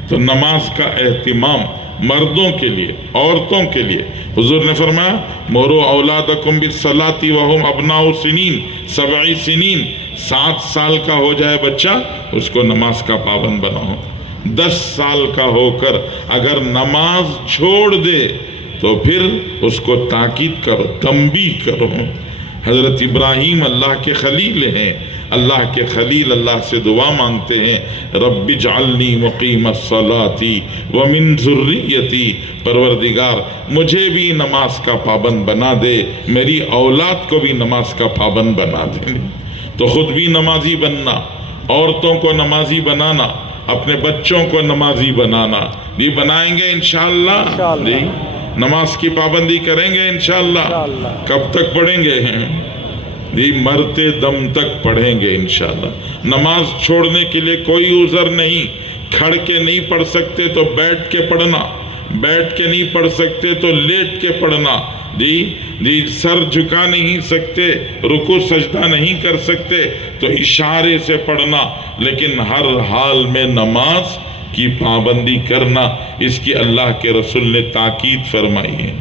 تو نماز کا اہتمام مردوں کے لیے، عورتوں کے لیے۔ حضور نے فرمایا مروا اولادکم بالصلاۃ وہم ابناء سنین، 7 سنین، 7 سال کا ہو جائے بچہ اس کو نماز کا پابند بناؤ۔ 10 سال کا ہو کر اگر نماز چھوڑ دے تو پھر اس کو تاکید کرو، تنبیہ کرو۔ حضرت ابراہیم اللہ کے خلیل ہیں، اللہ کے خلیل اللہ سے دعا مانگتے ہیں رب اجعلنی مقیم الصلاۃ ومن ذریتی، پروردگار مجھے بھی نماز کا پابند بنا دے، میری اولاد کو بھی نماز کا پابند بنا دے۔ تو خود بھی نمازی بننا، عورتوں کو نمازی بنانا، اپنے بچوں کو نمازی بنانا، یہ بنائیں گے انشاءاللہ؟ جی نماز کی پابندی کریں گے انشاءاللہ؟ کب تک پڑھیں گے؟ جی مرتے دم تک پڑھیں گے انشاءاللہ۔ نماز چھوڑنے کے لیے کوئی عذر نہیں، کھڑ کے نہیں پڑھ سکتے تو بیٹھ کے پڑھنا، بیٹھ کے نہیں پڑھ سکتے تو لیٹ کے پڑھنا، جی سر جھکا نہیں سکتے، رکوع سجدہ نہیں کر سکتے تو اشارے سے پڑھنا، لیکن ہر حال میں نماز کی پابندی کرنا، اس کی اللہ کے رسول نے تاکید فرمائی ہے۔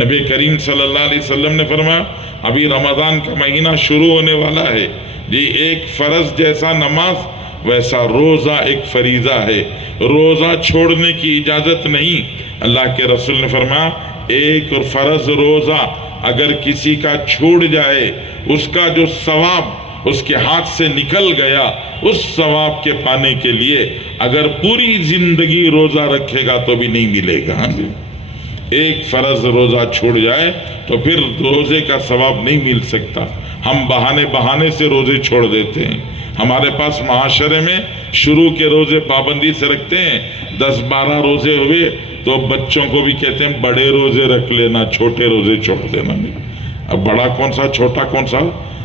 نبی کریم صلی اللہ علیہ وسلم نے فرمایا ابھی رمضان کا مہینہ شروع ہونے والا ہے، جی ایک فرض جیسا نماز ویسا روزہ ایک فریضہ ہے، روزہ چھوڑنے کی اجازت نہیں۔ اللہ کے رسول نے فرمایا ایک فرض روزہ اگر کسی کا چھوٹ جائے، اس کا جو ثواب اس کے ہاتھ سے نکل گیا، اس ثواب کے پانے کے لیے اگر پوری زندگی روزہ رکھے گا تو بھی نہیں ملے گا۔ ایک فرض روزہ چھوڑ جائے تو پھر روزے کا ثواب نہیں مل سکتا۔ ہم بہانے سے روزے چھوڑ دیتے ہیں۔ ہمارے پاس معاشرے میں شروع کے روزے پابندی سے رکھتے ہیں، 10-12 روزے ہوئے تو بچوں کو بھی کہتے ہیں بڑے روزے رکھ لینا، چھوٹے روزے چھوڑ دینا۔ اب بڑا کون سا چھوٹا کون سا؟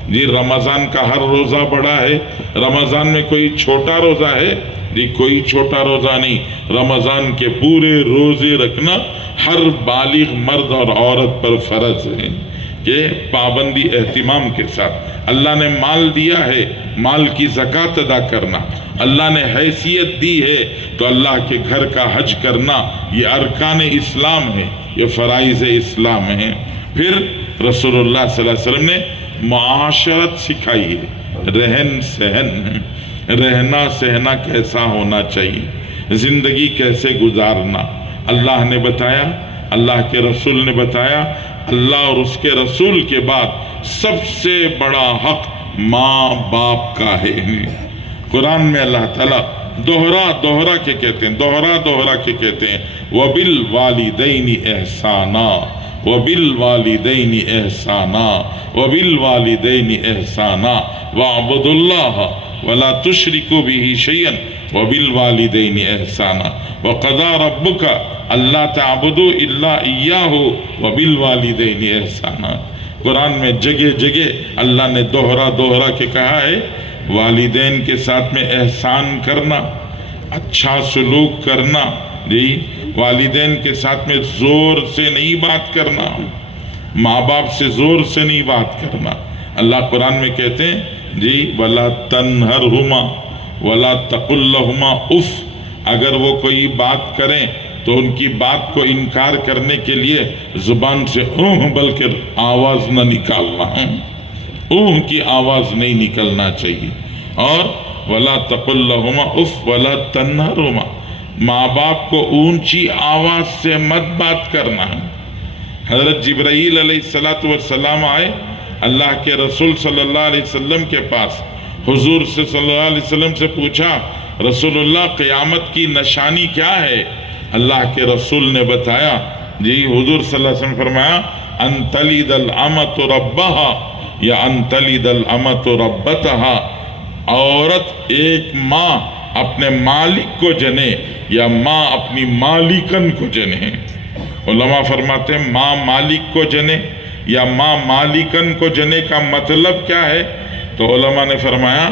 جی رمضان کا ہر روزہ بڑا ہے، رمضان میں کوئی چھوٹا روزہ ہے؟ جی کوئی چھوٹا روزہ نہیں۔ رمضان کے پورے روزے رکھنا ہر بالغ مرد اور عورت پر فرض ہے کہ پابندی اہتمام کے ساتھ۔ اللہ نے مال دیا ہے، مال کی زکوٰۃ ادا کرنا، اللہ نے حیثیت دی ہے تو اللہ کے گھر کا حج کرنا، یہ ارکان اسلام ہے، یہ فرائض اسلام ہیں۔ پھر رسول اللہ صلی اللہ علیہ وسلم نے معاشرت سکھائی ہے، رہن سہن، رہنا سہنا کیسا ہونا چاہیے، زندگی کیسے گزارنا اللہ نے بتایا، اللہ کے رسول نے بتایا۔ اللہ اور اس کے رسول کے بعد سب سے بڑا حق ماں باپ کا ہے۔ قرآن میں اللہ تعالیٰ دوہرا کے کہتے ہیں، دوہرا کے کہتے ہیں وَبِالْوَالِدَيْنِ إِحْسَانًا، وَبِالْوَالِدَيْنِ إِحْسَانًا، وَبِالْوَالِدَيْنِ إِحْسَانًا وَاعْبُدُوا اللَّهَ وَلَا تُشْرِكُوا بِهِ شَيْئًا وَبِالْوَالِدَيْنِ إِحْسَانًا وَقَضَىٰ رَبُّكَ أَلَّا تَعْبُدُوا إِلَّا إِيَّاهُ وَبِالْوَالِدَيْنِ إِحْسَانًا۔ قرآن میں جگہ جگہ اللہ نے دوہرا کے کہا ہے والدین کے ساتھ میں احسان کرنا، اچھا سلوک کرنا، جی والدین کے ساتھ میں زور سے نہیں بات کرنا، ماں باپ سے زور سے نہیں بات کرنا. اللہ قرآن میں کہتے ہیں جی وَلَا تَنْهَرْهُمَا وَلَا تَقُلْ لَهُمَا اُف. اگر وہ کوئی بات کریں تو ان کی بات کو انکار کرنے کے لیے زبان سے بلکہ آواز نہ نکالنا. کی آواز نہیں نکلنا چاہیے. اور وَلَا تَقُلْ لَهُمَا اُف وَلَا تَنْهَرْهُمَا. ماں باپ کو اونچی آواز سے مت بات کرنا. حضرت جبرائیل علیہ السلام آئے اللہ کے رسول صلی اللہ علیہ وسلم کے پاس. حضور سے صلی اللہ علیہ وسلم سے پوچھا رسول اللہ قیامت کی نشانی کیا ہے؟ اللہ کے رسول نے بتایا جی حضور صلی اللہ علیہ وسلم فرمایا ان تلد الامۃ ربها یا ان تلد الامۃ ربتها. عورت ایک ماں اپنے مالک کو جنے یا ماں اپنی مالکن کو جنے. علماء فرماتے ہیں ماں مالک کو جنے یا ماں مالکن کو جنے کا مطلب کیا ہے؟ تو علماء نے فرمایا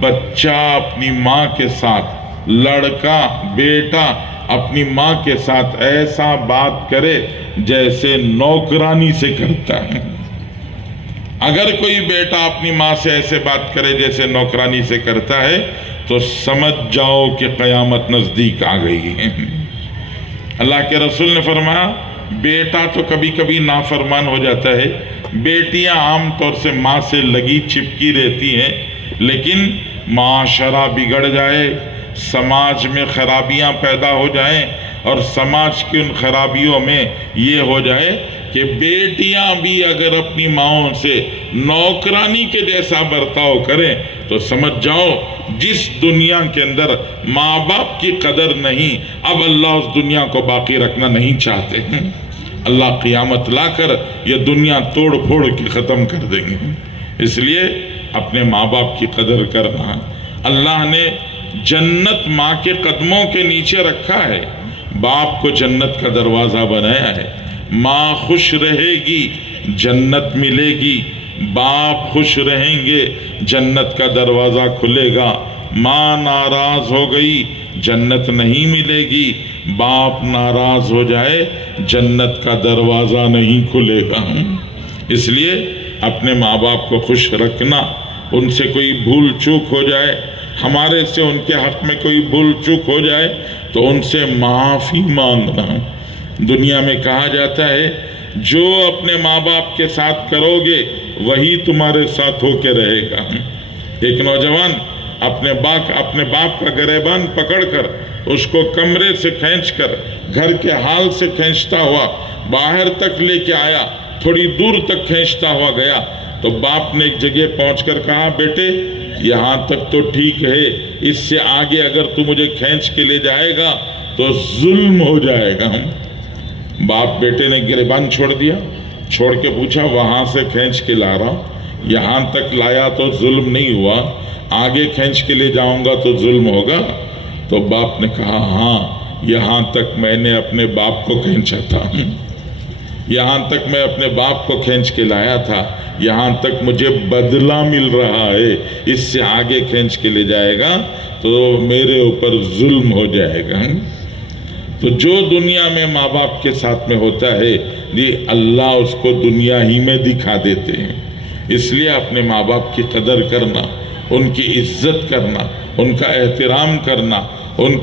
بچہ اپنی ماں کے ساتھ، لڑکا بیٹا اپنی ماں کے ساتھ ایسا بات کرے جیسے نوکرانی سے کرتا ہے. اگر کوئی بیٹا اپنی ماں سے ایسے بات کرے جیسے نوکرانی سے کرتا ہے تو سمجھ جاؤ کہ قیامت نزدیک آ گئی ہے. اللہ کے رسول نے فرمایا بیٹا تو کبھی کبھی نافرمان ہو جاتا ہے، بیٹیاں عام طور سے ماں سے لگی چپکی رہتی ہیں، لیکن معاشرہ بگڑ جائے، سماج میں خرابیاں پیدا ہو جائیں اور سماج کی ان خرابیوں میں یہ ہو جائے کہ بیٹیاں بھی اگر اپنی ماؤں سے نوکرانی کے جیسا برتاؤ کریں تو سمجھ جاؤ جس دنیا کے اندر ماں باپ کی قدر نہیں، اب اللہ اس دنیا کو باقی رکھنا نہیں چاہتے ہیں. اللہ قیامت لا کر یہ دنیا توڑ پھوڑ کے ختم کر دیں گے. اس لیے اپنے ماں باپ کی قدر کرنا. اللہ نے جنت ماں کے قدموں کے نیچے رکھا ہے. باپ کو جنت کا دروازہ بنایا ہے. ماں خوش رہے گی جنت ملے گی، باپ خوش رہیں گے جنت کا دروازہ کھلے گا. ماں ناراض ہو گئی جنت نہیں ملے گی، باپ ناراض ہو جائے جنت کا دروازہ نہیں کھلے گا. اس لیے اپنے ماں باپ کو خوش رکھنا. ان سے کوئی بھول چوک ہو جائے، ہمارے سے ان کے حق میں کوئی بھول چوک ہو جائے تو ان سے معافی مانگنا. دنیا میں کہا جاتا ہے جو اپنے ماں باپ کے ساتھ کرو گے وہی تمہارے ساتھ ہو کے رہے گا. ایک نوجوان اپنے باپ کا گریبان پکڑ کر اس کو کمرے سے کھینچ کر گھر کے حال سے کھینچتا ہوا باہر تک لے کے آیا. تھوڑی دور تک کھینچتا ہوا گیا تو باپ نے ایک جگہ پہنچ کر کہا بیٹے یہاں تک تو ٹھیک ہے، اس سے آگے اگر تو مجھے کھینچ کے لے جائے گا تو ظلم ہو جائے گا. باپ بیٹے نے گریبان چھوڑ دیا، چھوڑ کے پوچھا وہاں سے کھینچ کے لا رہا ہوں، یہاں تک لایا تو ظلم نہیں ہوا، آگے کھینچ کے لے جاؤں گا تو ظلم ہوگا. تو باپ نے کہا ہاں یہاں تک میں نے اپنے باپ کو کھینچا تھا، یہاں تک میں اپنے باپ کو کھینچ کے لایا تھا، یہاں تک مجھے بدلہ مل رہا ہے، اس سے آگے کھینچ کے لے جائے گا تو میرے اوپر ظلم ہو جائے گا. تو جو دنیا میں ماں باپ کے ساتھ میں ہوتا ہے یہ اللہ اس کو دنیا ہی میں دکھا دیتے ہیں. اس لیے اپنے ماں باپ کی قدر کرنا، ان کی عزت کرنا، ان کا احترام کرنا، ان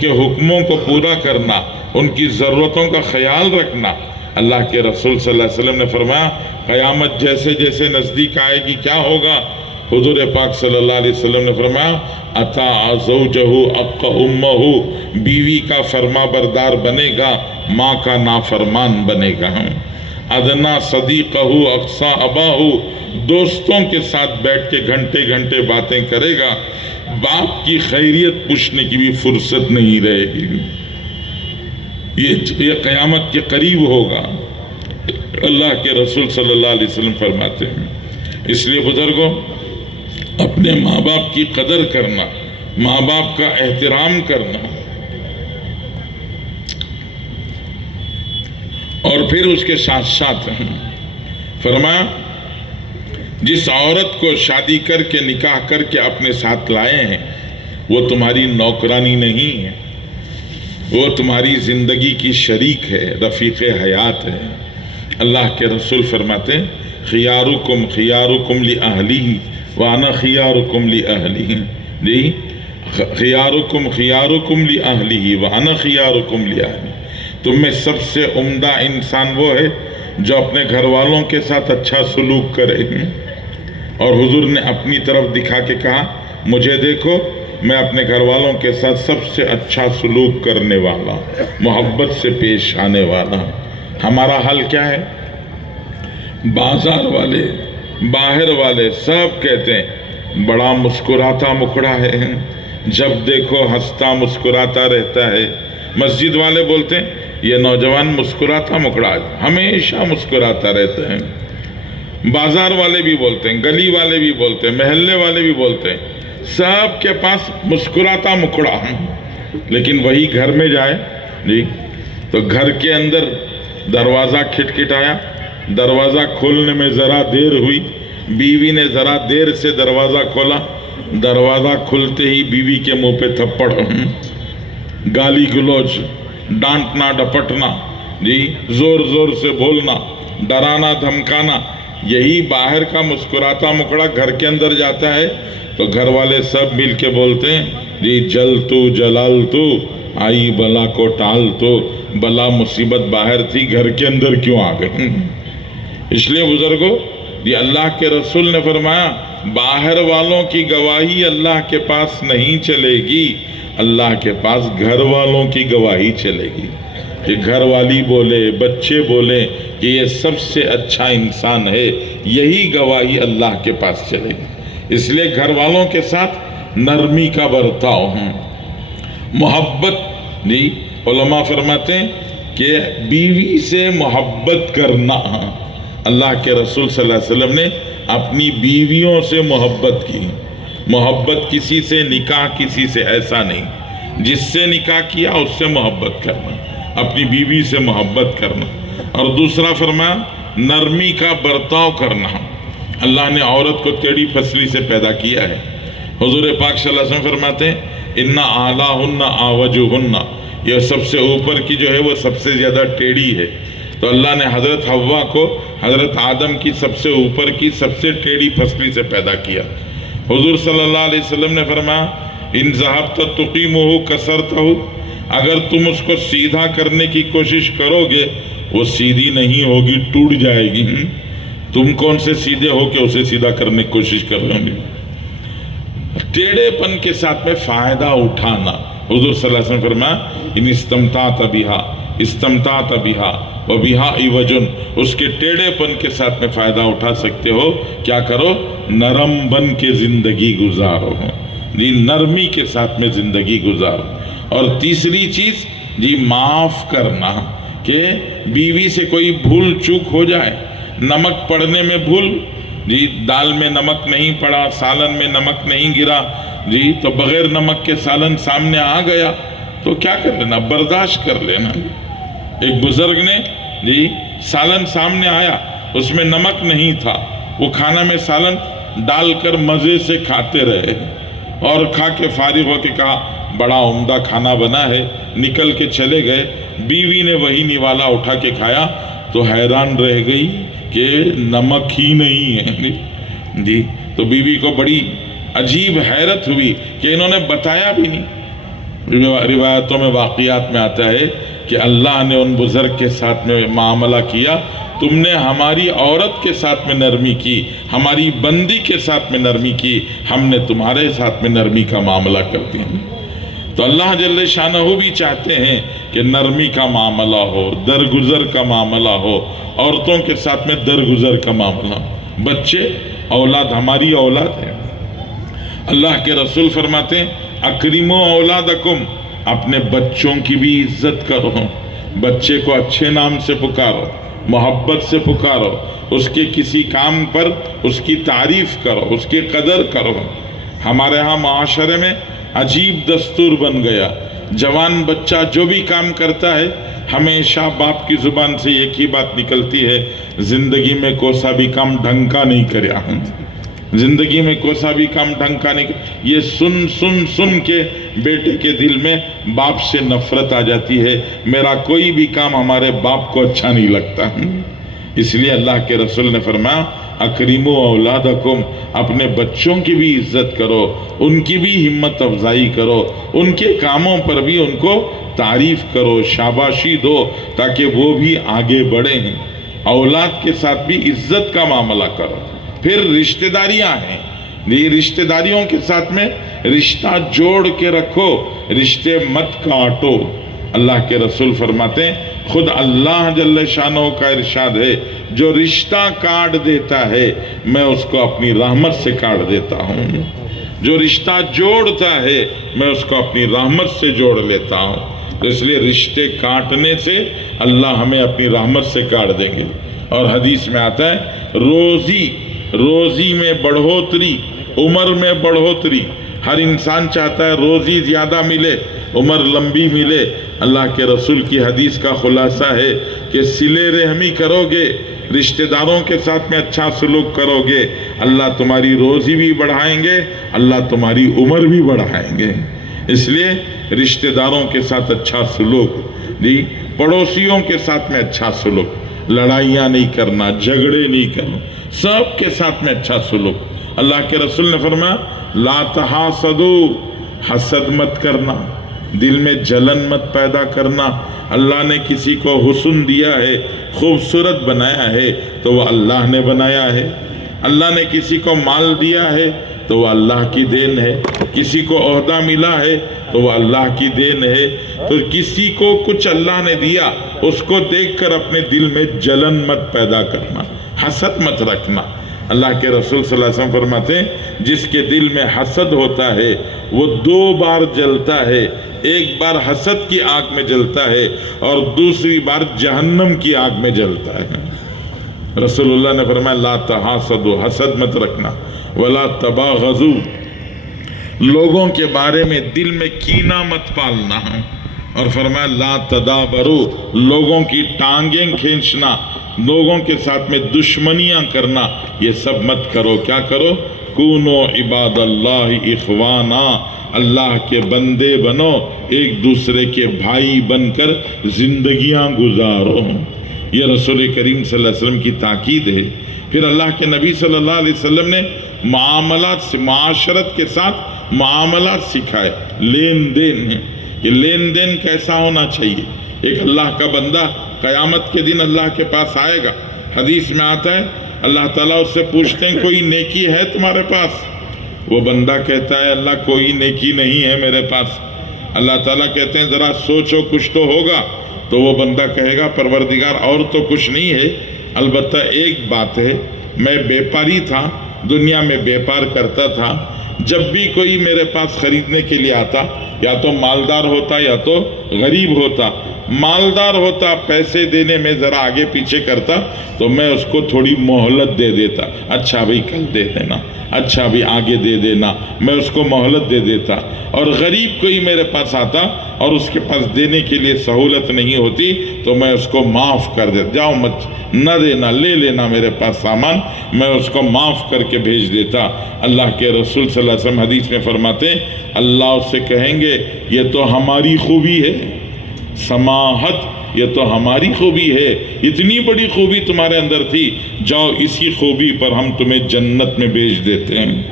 کے حکموں کو پورا کرنا، ان کی ضرورتوں کا خیال رکھنا. اللہ کے رسول صلی اللہ علیہ وسلم نے فرمایا قیامت جیسے جیسے نزدیک آئے گی کیا ہوگا؟ حضور پاک صلی اللہ علیہ وسلم نے فرمایا اطاع زوجہ اق امہ، بیوی کا فرما بردار بنے گا ماں کا نافرمان بنے گا. ادنا صدیقہ اقصا اباہ، دوستوں کے ساتھ بیٹھ کے گھنٹے گھنٹے باتیں کرے گا، باپ کی خیریت پوچھنے کی بھی فرصت نہیں رہے گی. یہ قیامت کے قریب ہوگا، اللہ کے رسول صلی اللہ علیہ وسلم فرماتے ہیں. اس لیے بزرگوں اپنے ماں باپ کی قدر کرنا، ماں باپ کا احترام کرنا، اور پھر اس کے ساتھ ساتھ فرمایا جس عورت کو شادی کر کے نکاح کر کے اپنے ساتھ لائے ہیں وہ تمہاری نوکرانی نہیں ہے، وہ تمہاری زندگی کی شریک ہے، رفیق حیات ہے. اللہ کے رسول فرماتے ہیں خیارکم خیارکم لأہلیہ وانا خیارکم لأہلیہ، جی خیارکم خیارکم لأہلیہ وانا خیارکم لأہلیہ، تم میں سب سے عمدہ انسان وہ ہے جو اپنے گھر والوں کے ساتھ اچھا سلوک کرے۔ اور حضور نے اپنی طرف دکھا کے کہا مجھے دیکھو، میں اپنے گھر والوں کے ساتھ سب سے اچھا سلوک کرنے والا، محبت سے پیش آنے والا۔ ہمارا حال کیا ہے؟ بازار والے، باہر والے سب کہتے ہیں بڑا مسکراتا مکھڑا ہے، جب دیکھو ہنستا مسکراتا رہتا ہے۔ مسجد والے بولتے ہیں یہ نوجوان مسکراتا مکھڑا ہے، ہمیشہ مسکراتا رہتا ہے۔ بازار والے بھی بولتے ہیں، گلی والے بھی بولتے ہیں، محلے والے بھی بولتے ہیں، سب کے پاس مسکراتا مکھڑا۔ لیکن وہی گھر میں جائے جی تو گھر کے اندر دروازہ کھٹکھٹایا، دروازہ کھولنے میں ذرا دیر ہوئی، بیوی نے ذرا دیر سے دروازہ کھولا، دروازہ کھلتے ہی بیوی کے منہ پہ تھپڑ، گالی گلوچ، ڈانٹنا ڈپٹنا، جی زور زور سے بولنا، ڈرانا دھمکانا۔ یہی باہر کا مسکراتا مکڑا گھر کے اندر جاتا ہے تو گھر والے سب مل کے بولتے ہیں جی جل تو جلال تو، آئی بلا کو ٹال تو، بلا مصیبت باہر تھی گھر کے اندر کیوں آ گئی؟ اس لیے بزرگوں، یہ اللہ کے رسول نے فرمایا باہر والوں کی گواہی اللہ کے پاس نہیں چلے گی، اللہ کے پاس گھر والوں کی گواہی چلے گی۔ کہ گھر والی بولے، بچے بولے کہ یہ سب سے اچھا انسان ہے، یہی گواہی اللہ کے پاس چلے گی۔ اس لیے گھر والوں کے ساتھ نرمی کا برتاؤ، محبت، جی علماء فرماتے ہیں کہ بیوی سے محبت کرنا، اللہ کے رسول صلی اللہ علیہ وسلم نے اپنی بیویوں سے محبت کی۔ محبت کسی سے، نکاح کسی سے ایسا نہیں، جس سے نکاح کیا اس سے محبت کرنا، اپنی بیوی سے محبت کرنا۔ اور دوسرا فرمایا نرمی کا برتاؤ کرنا۔ اللہ نے عورت کو ٹیڑھی پسلی سے پیدا کیا ہے۔ حضور پاک صلی اللہ علیہ وسلم فرماتے ہیں اِنَّ أَعْلَاهُنَّ أَعْوَجُهُنَّ، یہ سب سے اوپر کی جو ہے وہ سب سے زیادہ ٹیڑھی ہے۔ تو اللہ نے حضرت حوا کو حضرت آدم کی سب سے اوپر کی سب سے ٹیڑھی پسلی سے پیدا کیا۔ حضور صلی اللہ علیہ وسلم نے فرمایا اِن ذَهَبْتَ تُقِيمُهُ كَسَرْتَهُ، اگر تم اس کو سیدھا کرنے کی کوشش کرو گے وہ سیدھی نہیں ہوگی، ٹوٹ جائے گی۔ تم کون سے سیدھے ہو کہ اسے سیدھا کرنے کی کوشش کر رہے ہوں گے؟ ٹیڑھے پن کے ساتھ میں فائدہ اٹھانا۔ حضور صلی اللہ علیہ وسلم فرمایا ان استمتعت بہا وبہا عوج، اس کے ٹیڑھے پن کے ساتھ میں فائدہ اٹھا سکتے ہو، کیا کرو؟ نرم بن کے زندگی گزارو، جی نرمی کے ساتھ میں زندگی گزارو۔ اور تیسری چیز جی معاف کرنا، کہ بیوی سے کوئی بھول چوک ہو جائے، نمک پڑنے میں بھول، جی دال میں نمک نہیں پڑا، سالن میں نمک نہیں گرا، جی تو بغیر نمک کے سالن سامنے آ گیا تو کیا کر لینا؟ برداشت کر لینا۔ ایک بزرگ نے جی سالن سامنے آیا، اس میں نمک نہیں تھا، وہ کھانا میں سالن ڈال کر مزے سے کھاتے رہے، اور کھا کے فارغ ہو کے کہا بڑا عمدہ کھانا بنا ہے، نکل کے چلے گئے۔ بیوی نے وہی نوالا اٹھا کے کھایا تو حیران رہ گئی کہ نمک ہی نہیں ہے، جی تو بیوی کو بڑی عجیب حیرت ہوئی کہ انہوں نے بتایا بھی نہیں۔ روایتوں میں واقعات میں آتا ہے کہ اللہ نے ان بزرگ کے ساتھ میں معاملہ کیا، تم نے ہماری عورت کے ساتھ میں نرمی کی، ہماری بندی کے ساتھ میں نرمی کی، ہم نے تمہارے ساتھ میں نرمی کا معاملہ کر دیا۔ تو اللہ جل شانہ بھی چاہتے ہیں کہ نرمی کا معاملہ ہو، درگزر کا معاملہ ہو، عورتوں کے ساتھ میں درگزر کا معاملہ۔ بچے اولاد، ہماری اولاد ہے۔ اللہ کے رسول فرماتے ہیں اکرموا اولادکم، اپنے بچوں کی بھی عزت کرو، بچے کو اچھے نام سے پکارو، محبت سے پکارو، اس کے کسی کام پر اس کی تعریف کرو، اس کی قدر کرو۔ ہمارے ہاں معاشرے میں عجیب دستور بن گیا، جوان بچہ جو بھی کام کرتا ہے ہمیشہ باپ کی زبان سے ایک ہی بات نکلتی ہے، زندگی میں کوسا بھی کام ڈھنگ کا نہیں کریا، زندگی میں کوسا بھی کام ڈھنگ کا نہیں کریا۔ یہ سن سن سن کے بیٹے کے دل میں باپ سے نفرت آ جاتی ہے، میرا کوئی بھی کام ہمارے باپ کو اچھا نہیں لگتا۔ اس لیے اللہ کے رسول نے فرمایا اکریمو اولادکم، اپنے بچوں کی بھی عزت کرو، ان کی بھی ہمت افزائی کرو، ان کے کاموں پر بھی ان کو تعریف کرو، شاباشی دو، تاکہ وہ بھی آگے بڑھیں۔ اولاد کے ساتھ بھی عزت کا معاملہ کرو۔ پھر رشتہ داریاں ہیں، یہ رشتہ داریوں کے ساتھ میں رشتہ جوڑ کے رکھو، رشتے مت کاٹو۔ اللہ کے رسول فرماتے ہیں خود اللہ جل شانہ کا ارشاد ہے جو رشتہ کاٹ دیتا ہے میں اس کو اپنی رحمت سے کاٹ دیتا ہوں، جو رشتہ جوڑتا ہے میں اس کو اپنی رحمت سے جوڑ لیتا ہوں۔ تو اس لیے رشتے کاٹنے سے اللہ ہمیں اپنی رحمت سے کاٹ دیں گے۔ اور حدیث میں آتا ہے روزی میں بڑھوتری، عمر میں بڑھوتری۔ ہر انسان چاہتا ہے روزی زیادہ ملے، عمر لمبی ملے۔ اللہ کے رسول کی حدیث کا خلاصہ ہے کہ صلہ رحمی کرو گے، رشتہ داروں کے ساتھ میں اچھا سلوک کرو گے، اللہ تمہاری روزی بھی بڑھائیں گے، اللہ تمہاری عمر بھی بڑھائیں گے۔ اس لیے رشتہ داروں کے ساتھ اچھا سلوک، جی پڑوسیوں کے ساتھ میں اچھا سلوک، لڑائیاں نہیں کرنا، جھگڑے نہیں کرنا، سب کے ساتھ میں اچھا سلوک۔ اللہ کے رسول نے فرمایا لا تحاسدوا، حسد مت کرنا، دل میں جلن مت پیدا کرنا۔ اللہ نے کسی کو حسن دیا ہے، خوبصورت بنایا ہے تو وہ اللہ نے بنایا ہے۔ اللہ نے کسی کو مال دیا ہے تو وہ اللہ کی دین ہے، کسی کو عہدہ ملا ہے تو وہ اللہ کی دین ہے۔ تو کسی کو کچھ اللہ نے دیا اس کو دیکھ کر اپنے دل میں جلن مت پیدا کرنا، حسد مت رکھنا۔ اللہ کے رسول صلی اللہ علیہ وسلم فرماتے ہیں جس کے دل میں حسد ہوتا ہے وہ 2 بار جلتا ہے، ایک بار حسد کی آگ میں جلتا ہے اور دوسری بار جہنم کی آگ میں جلتا ہے۔ رسول اللہ نے فرمایا لا تحاسدوا، حسد مت رکھنا، ولا تباغضوا، لوگوں کے بارے میں دل میں کینہ مت پالنا، اور فرمایا لا تدابروا، لوگوں کی ٹانگیں کھینچنا، لوگوں کے ساتھ میں دشمنیاں کرنا، یہ سب مت کرو۔ کیا کرو؟ کونو عباد اللہ اخوانا، اللہ کے بندے بنو، ایک دوسرے کے بھائی بن کر زندگیاں گزارو۔ یہ رسول کریم صلی اللہ علیہ وسلم کی تاکید ہے۔ پھر اللہ کے نبی صلی اللہ علیہ وسلم نے معاملات سے، معاشرت کے ساتھ معاملات سکھائے، لین دین ہے کہ لین دین کیسا ہونا چاہیے۔ ایک اللہ کا بندہ قیامت کے دن اللہ کے پاس آئے گا، حدیث میں آتا ہے اللہ تعالیٰ اس سے پوچھتے ہیں کوئی نیکی ہے تمہارے پاس؟ وہ بندہ کہتا ہے اللہ کوئی نیکی نہیں ہے میرے پاس۔ اللہ تعالیٰ کہتے ہیں ذرا سوچو کچھ تو ہوگا۔ تو وہ بندہ کہے گا پروردگار اور تو کچھ نہیں ہے، البتہ ایک بات ہے، میں بیپاری تھا، دنیا میں بیپار کرتا تھا، جب بھی کوئی میرے پاس خریدنے کے لیے آتا یا تو مالدار ہوتا یا تو غریب ہوتا، مالدار ہوتا پیسے دینے میں ذرا آگے پیچھے کرتا تو میں اس کو تھوڑی مہلت دے دیتا، اچھا بھائی کل دے دینا، اچھا بھی آگے دے دینا، میں اس کو مہلت دے دیتا۔ اور غریب کوئی میرے پاس آتا اور اس کے پاس دینے کے لیے سہولت نہیں ہوتی تو میں اس کو معاف کر دیتا، جاؤ مت نہ دینا، لے لینا میرے پاس سامان، میں اس کو معاف کر کے بھیج دیتا۔ اللہ کے رسول صلی اللہ علیہ وسلم حدیث میں فرماتے ہیں اللہ اس سے کہیں گے یہ تو ہماری خوبی ہے، سماحت یہ تو ہماری خوبی ہے، اتنی بڑی خوبی تمہارے اندر تھی، جاؤ اسی خوبی پر ہم تمہیں جنت میں بھیج دیتے ہیں۔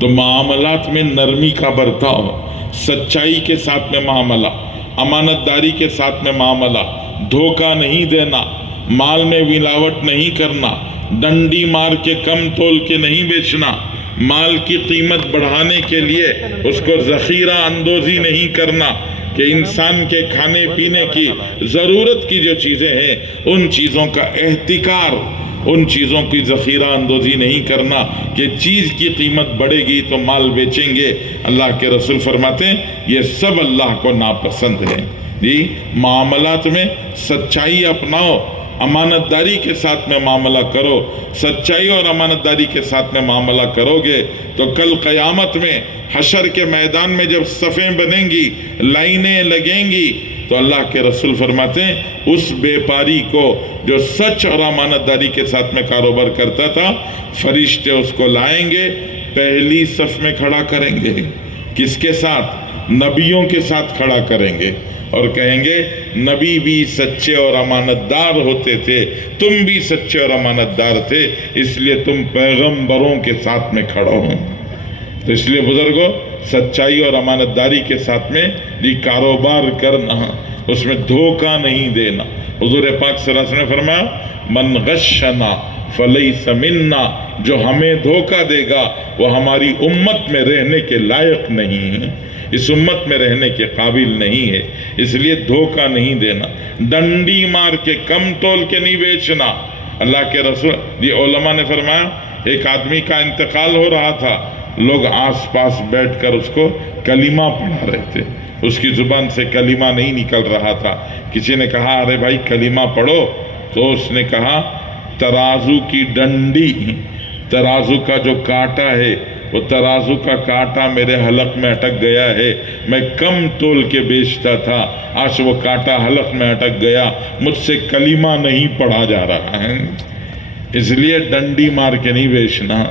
تو معاملات میں نرمی کا برتاؤ، سچائی کے ساتھ میں معاملہ، امانت داری کے ساتھ میں معاملہ، دھوکہ نہیں دینا، مال میں ملاوٹ نہیں کرنا، ڈنڈی مار کے کم تول کے نہیں بیچنا، مال کی قیمت بڑھانے کے لیے اس کو ذخیرہ اندوزی نہیں کرنا کہ انسان کے کھانے پینے کی ضرورت کی جو چیزیں ہیں ان چیزوں کا احتکار، ان چیزوں کی ذخیرہ اندوزی نہیں کرنا کہ چیز کی قیمت بڑھے گی تو مال بیچیں گے۔ اللہ کے رسول فرماتے ہیں یہ سب اللہ کو ناپسند ہے۔ جی معاملات میں سچائی اپناؤ، امانت داری کے ساتھ میں معاملہ کرو، سچائی اور امانت داری کے ساتھ میں معاملہ کرو گے تو کل قیامت میں حشر کے میدان میں جب صفیں بنیں گی، لائنیں لگیں گی تو اللہ کے رسول فرماتے ہیں اس بیپاری کو جو سچ اور امانت داری کے ساتھ میں کاروبار کرتا تھا، فرشتے اس کو لائیں گے، پہلی صف میں کھڑا کریں گے، کس کے ساتھ؟ نبیوں کے ساتھ کھڑا کریں گے اور کہیں گے نبی بھی سچے اور امانت دار ہوتے تھے، تم بھی سچے اور امانت دار تھے، اس لیے تم پیغمبروں کے ساتھ میں کھڑو ہو۔ تو اس لیے بزرگوں، سچائی اور امانت داری کے ساتھ میں یہ کاروبار کرنا، اس میں دھوکہ نہیں دینا۔ حضور پاک صلی اللہ علیہ وسلم نے فرمایا من غشنا فلیس منا، جو ہمیں دھوکہ دے گا وہ ہماری امت میں رہنے کے لائق نہیں ہے، اس امت میں رہنے کے قابل نہیں ہے۔ اس لیے دھوکہ نہیں دینا، ڈنڈی مار کے کم تول کے نہیں بیچنا۔ اللہ کے رسول علماء نے فرمایا ایک آدمی کا انتقال ہو رہا تھا، لوگ آس پاس بیٹھ کر اس کو کلمہ پڑھا رہے تھے، اس کی زبان سے کلمہ نہیں نکل رہا تھا۔ کسی نے کہا ارے بھائی کلمہ پڑھو، تو اس نے کہا ترازو کی ڈنڈی، ترازو کا جو کانٹا ہے وہ ترازو کا کانٹا میرے حلق میں اٹک گیا ہے، میں کم تول کے بیچتا تھا، آج وہ کانٹا حلق میں اٹک گیا، مجھ سے کلمہ نہیں پڑھا جا رہا ہے۔ اس لیے ڈنڈی مار کے نہیں بیچنا،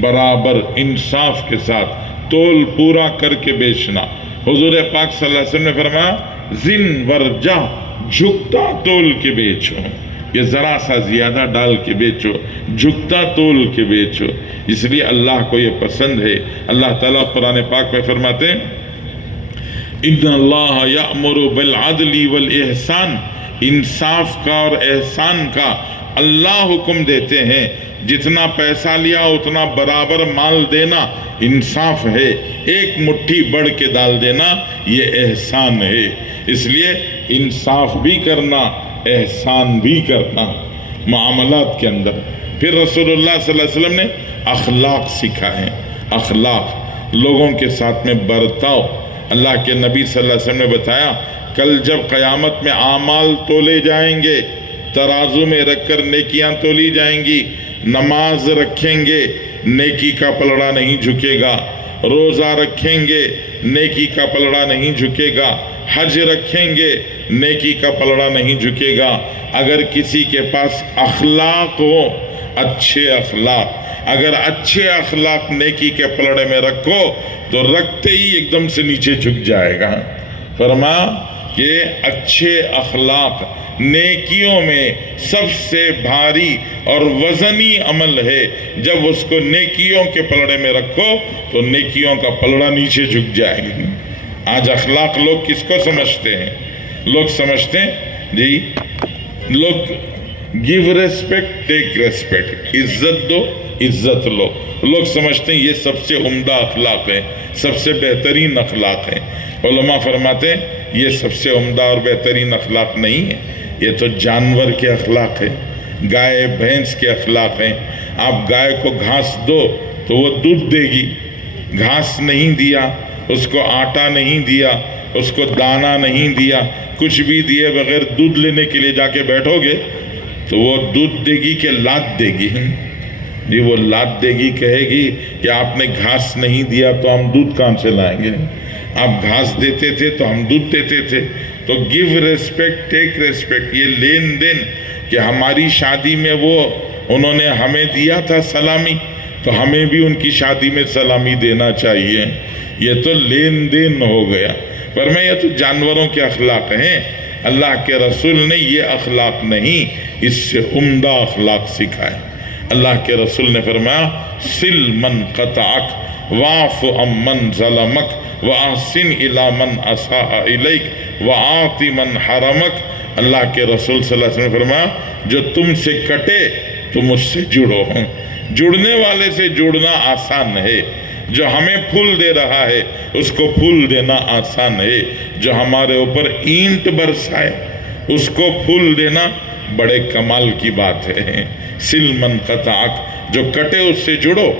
برابر انصاف کے ساتھ تول پورا کر کے بیچنا۔ حضور پاک صلی اللہ علیہ وسلم نے فرمایا زن ورجہ، جھکتا تول کے بیچو، یہ ذرا سا زیادہ ڈال کے بیچو، جھکتا تول کے بیچو۔ اس لیے اللہ کو یہ پسند ہے۔ اللہ تعالیٰ قرآن پاک میں فرماتے ہیں ان اللہ یأمر بالعدل والاحسان، انصاف کا اور احسان کا اللہ حکم دیتے ہیں، جتنا پیسہ لیا اتنا برابر مال دینا انصاف ہے، ایک مٹھی بڑھ کے ڈال دینا یہ احسان ہے۔ اس لیے انصاف بھی کرنا، احسان بھی کرنا معاملات کے اندر۔ پھر رسول اللہ صلی اللہ علیہ وسلم نے اخلاق سکھائے، اخلاق، لوگوں کے ساتھ میں برتاؤ۔ اللہ کے نبی صلی اللہ علیہ وسلم نے بتایا کل جب قیامت میں اعمال تولے جائیں گے، ترازو میں رکھ کر نیکیاں تولی جائیں گی، نماز رکھیں گے نیکی کا پلڑا نہیں جھکے گا، روزہ رکھیں گے نیکی کا پلڑا نہیں جھکے گا، حج رکھیں گے نیکی کا پلڑا نہیں جھکے گا۔ اگر کسی کے پاس اخلاق ہو، اچھے اخلاق، اگر اچھے اخلاق نیکی کے پلڑے میں رکھو تو رکھتے ہی ایک دم سے نیچے جھک جائے گا۔ فرما کہ اچھے اخلاق نیکیوں میں سب سے بھاری اور وزنی عمل ہے، جب اس کو نیکیوں کے پلڑے میں رکھو تو نیکیوں کا پلڑا نیچے جھک جائے گا۔ آج اخلاق لوگ کس کو سمجھتے ہیں؟ لوگ سمجھتے ہیں جی لوگ گیو ریسپیکٹ ٹیک ریسپیکٹ، عزت دو عزت لو، لوگ سمجھتے ہیں یہ سب سے عمدہ اخلاق ہے، سب سے بہترین اخلاق ہے۔ علماء فرماتے ہیں یہ سب سے عمدہ اور بہترین اخلاق نہیں ہے، یہ تو جانور کے اخلاق ہے، گائے بھینس کے اخلاق ہیں۔ آپ گائے کو گھاس دو تو وہ دودھ دے گی، گھاس نہیں دیا، اس کو آٹا نہیں دیا، اس کو دانہ نہیں دیا، کچھ بھی دیے بغیر دودھ لینے کے لیے جا کے بیٹھو گے تو وہ دودھ دے گی کہ لات دے گی؟ جی وہ لات دے گی، کہے گی کہ آپ نے گھاس نہیں دیا تو ہم دودھ کہاں سے لائیں گے، آپ گھاس دیتے تھے تو ہم دودھ دیتے تھے۔ تو گیو ریسپیکٹ ٹیک ریسپیکٹ، یہ لین دین کہ ہماری شادی میں وہ انہوں نے ہمیں دیا تھا سلامی تو ہمیں بھی ان کی شادی میں سلامی دینا چاہیے، یہ تو لین دین ہو گیا۔ فرمایا یہ تو جانوروں کے اخلاق ہیں، اللہ کے رسول نے یہ اخلاق نہیں، اس سے عمدہ اخلاق سکھائے۔ اللہ کے رسول نے فرمایا سل من قطعک واعف عمن ظلمک واحسن الی من اساء الیک وآت من حرمک۔ اللہ کے رسول صلی اللہ علیہ وسلم نے فرمایا جو تم سے کٹے تم اس سے جڑو، جڑنے والے سے جڑنا آسان ہے، جو ہمیں پھول دے رہا ہے اس کو پھول دینا آسان ہے، جو ہمارے اوپر اینٹ برسائے اس کو پھول دینا بڑے کمال کی بات ہے۔ سل من قطعک، جو کٹے اس سے جڑو،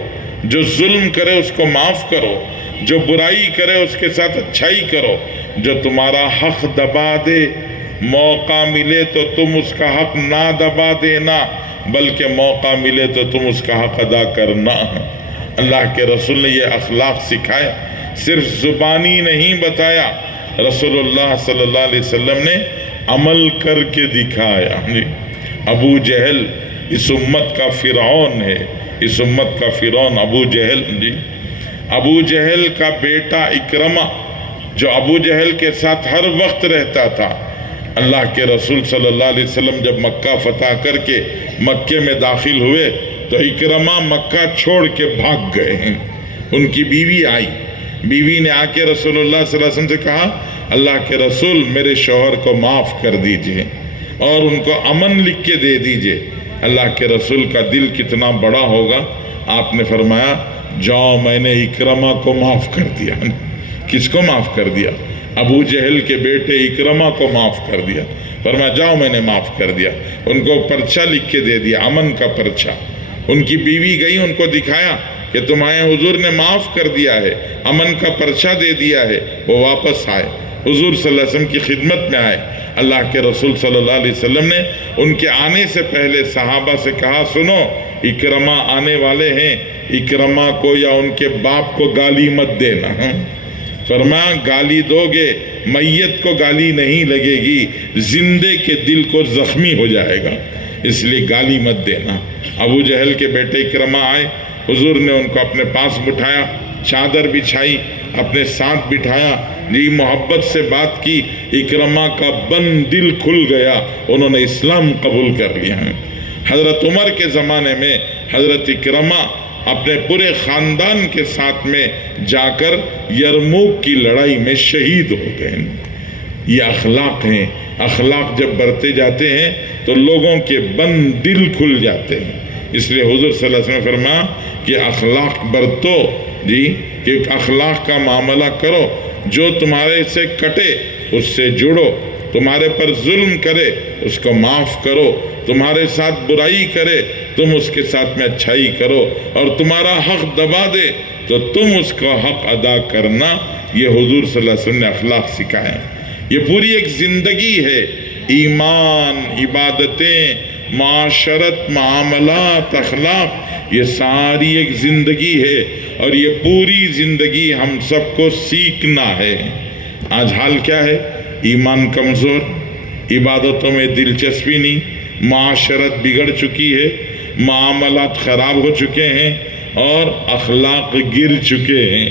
جو ظلم کرے اس کو معاف کرو، جو برائی کرے اس کے ساتھ اچھائی کرو، جو تمہارا حق دبا دے موقع ملے تو تم اس کا حق نہ دبا دینا، بلکہ موقع ملے تو تم اس کا حق ادا کرنا۔ اللہ کے رسول نے یہ اخلاق سکھایا، صرف زبانی نہیں بتایا، رسول اللہ صلی اللہ علیہ وسلم نے عمل کر کے دکھایا۔ ابو جہل اس امت کا فرعون ہے، اس امت کا فرعون ابو جہل جی ابو جہل کا بیٹا اکرمہ جو ابو جہل کے ساتھ ہر وقت رہتا تھا، اللہ کے رسول صلی اللہ علیہ وسلم جب مکہ فتح کر کے مکے میں داخل ہوئے تو اکرمہ مکہ چھوڑ کے بھاگ گئے ہیں۔ ان کی بیوی آئی، بیوی نے آ کے رسول اللہ صلی اللہ علیہ وسلم سے کہا اللہ کے رسول میرے شوہر کو معاف کر دیجئے اور ان کو امن لکھ کے دے دیجئے۔ اللہ کے رسول کا دل کتنا بڑا ہوگا، آپ نے فرمایا جاؤ میں نے اکرمہ کو معاف کر دیا۔ کس کو معاف کر دیا؟ ابو جہل کے بیٹے اکرمہ کو معاف کر دیا۔ فرمایا جاؤ میں نے معاف کر دیا، ان کو پرچہ لکھ کے دے دیا، امن کا پرچہ۔ ان کی بیوی گئی، ان کو دکھایا کہ تمہارے حضور نے معاف کر دیا ہے، امن کا پرچہ دے دیا ہے۔ وہ واپس آئے، حضور صلی اللہ علیہ وسلم کی خدمت میں آئے۔ اللہ کے رسول صلی اللہ علیہ وسلم نے ان کے آنے سے پہلے صحابہ سے کہا سنو اکرمہ آنے والے ہیں، اکرمہ کو یا ان کے باپ کو گالی مت دینا۔ فرمایا گالی دو گے میت کو گالی نہیں لگے گی، زندے کے دل کو زخمی ہو جائے گا، اس لیے گالی مت دینا۔ ابو جہل کے بیٹے اکرمہ آئے، حضور نے ان کو اپنے پاس بٹھایا، چادر بچھائی، اپنے ساتھ بٹھایا، جی محبت سے بات کی۔ اکرمہ کا بند دل کھل گیا، انہوں نے اسلام قبول کر لیا۔ حضرت عمر کے زمانے میں حضرت اکرمہ اپنے پورے خاندان کے ساتھ میں جا کر یرموک کی لڑائی میں شہید ہو گئے۔ یہ اخلاق ہیں، اخلاق جب بڑھتے جاتے ہیں تو لوگوں کے بند دل کھل جاتے ہیں۔ اس لیے حضور صلی اللہ علیہ وسلم نے فرمایا کہ اخلاق برتو، جی کہ اخلاق کا معاملہ کرو، جو تمہارے سے کٹے اس سے جڑو، تمہارے پر ظلم کرے اس کو معاف کرو، تمہارے ساتھ برائی کرے تم اس کے ساتھ میں اچھائی کرو، اور تمہارا حق دبا دے تو تم اس کا حق ادا کرنا۔ یہ حضور صلی اللہ علیہ وسلم نے اخلاق سکھایا۔ یہ پوری ایک زندگی ہے، ایمان، عبادتیں، معاشرت، معاملات، اخلاق، یہ ساری ایک زندگی ہے، اور یہ پوری زندگی ہم سب کو سیکھنا ہے۔ آج حال کیا ہے؟ ایمان کمزور، عبادتوں میں دلچسپی نہیں، معاشرت بگڑ چکی ہے، معاملات خراب ہو چکے ہیں، اور اخلاق گر چکے ہیں۔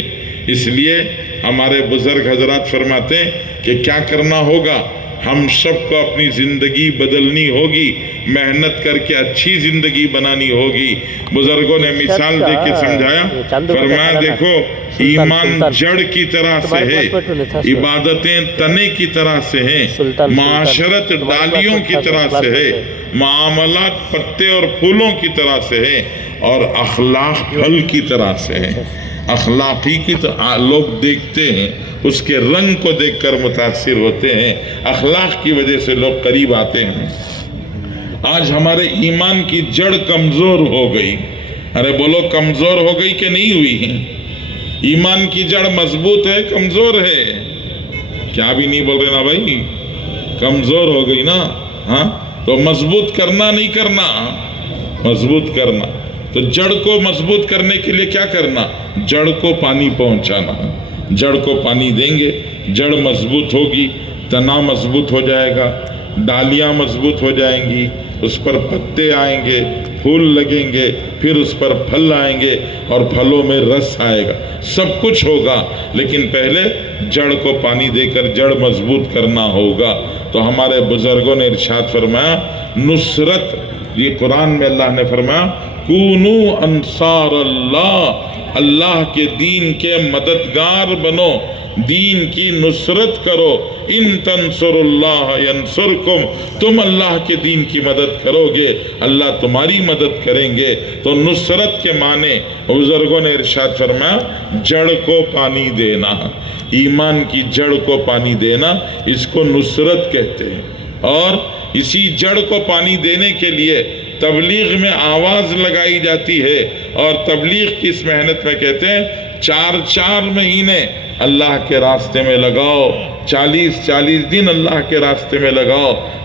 اس لیے ہمارے بزرگ حضرات فرماتے ہیں کہ کیا کرنا ہوگا؟ ہم سب کو اپنی زندگی بدلنی ہوگی، محنت کر کے اچھی زندگی بنانی ہوگی۔ بزرگوں نے مثال دے کے سمجھایا، فرمایا دیکھو ایمان جڑ کی طرح سے ہے، عبادتیں تنے کی طرح سے ہیں، معاشرت ڈالیوں کی طرح سے ہے، معاملات پتے اور پھولوں کی طرح سے ہیں، اور اخلاق پھل کی طرح سے ہیں۔ اخلاقی کی تو لوگ دیکھتے ہیں، اس کے رنگ کو دیکھ کر متاثر ہوتے ہیں، اخلاق کی وجہ سے لوگ قریب آتے ہیں۔ آج ہمارے ایمان کی جڑ کمزور ہو گئی۔ ارے بولو کمزور ہو گئی کہ نہیں ہوئی ہے؟ ایمان کی جڑ مضبوط ہے کمزور ہے؟ کیا بھی نہیں بول رہے نا بھائی؟ کمزور ہو گئی نا؟ ہاں تو مضبوط کرنا نہیں کرنا، مضبوط کرنا۔ تو جڑ کو مضبوط کرنے کے لیے کیا کرنا؟ جڑ کو پانی پہنچانا۔ جڑ کو پانی دیں گے، جڑ مضبوط ہوگی، تنا مضبوط ہو جائے گا، ڈالیاں مضبوط ہو جائیں گی، اس پر پتے آئیں گے، پھول لگیں گے، پھر اس پر پھل آئیں گے، اور پھلوں میں رس آئے گا، سب کچھ ہوگا۔ لیکن پہلے جڑ کو پانی دے کر جڑ مضبوط کرنا ہوگا۔ تو ہمارے بزرگوں نے ارشاد فرمایا نصرت، یہ قرآن میں اللہ نے فرمایا کونو انصار اللہ، اللہ کے دین کے مددگار بنو، دین کی نصرت کرو۔ ان تنصر اللہ ینصرکم، تم اللہ کے دین کی مدد کرو گے اللہ تمہاری مدد کریں گے۔ تو نصرت کے معنی بزرگوں نے ارشاد فرمایا جڑ کو پانی دینا، ایمان کی جڑ کو پانی دینا، اس کو نصرت کہتے ہیں۔ اور اسی جڑ کو پانی دینے کے لیے تبلیغ میں آواز لگائی جاتی ہے، اور تبلیغ کی اس محنت میں کہتے ہیں 4 مہینے اللہ کے راستے میں لگاؤ، 40 دن اللہ کے راستے میں لگاؤ،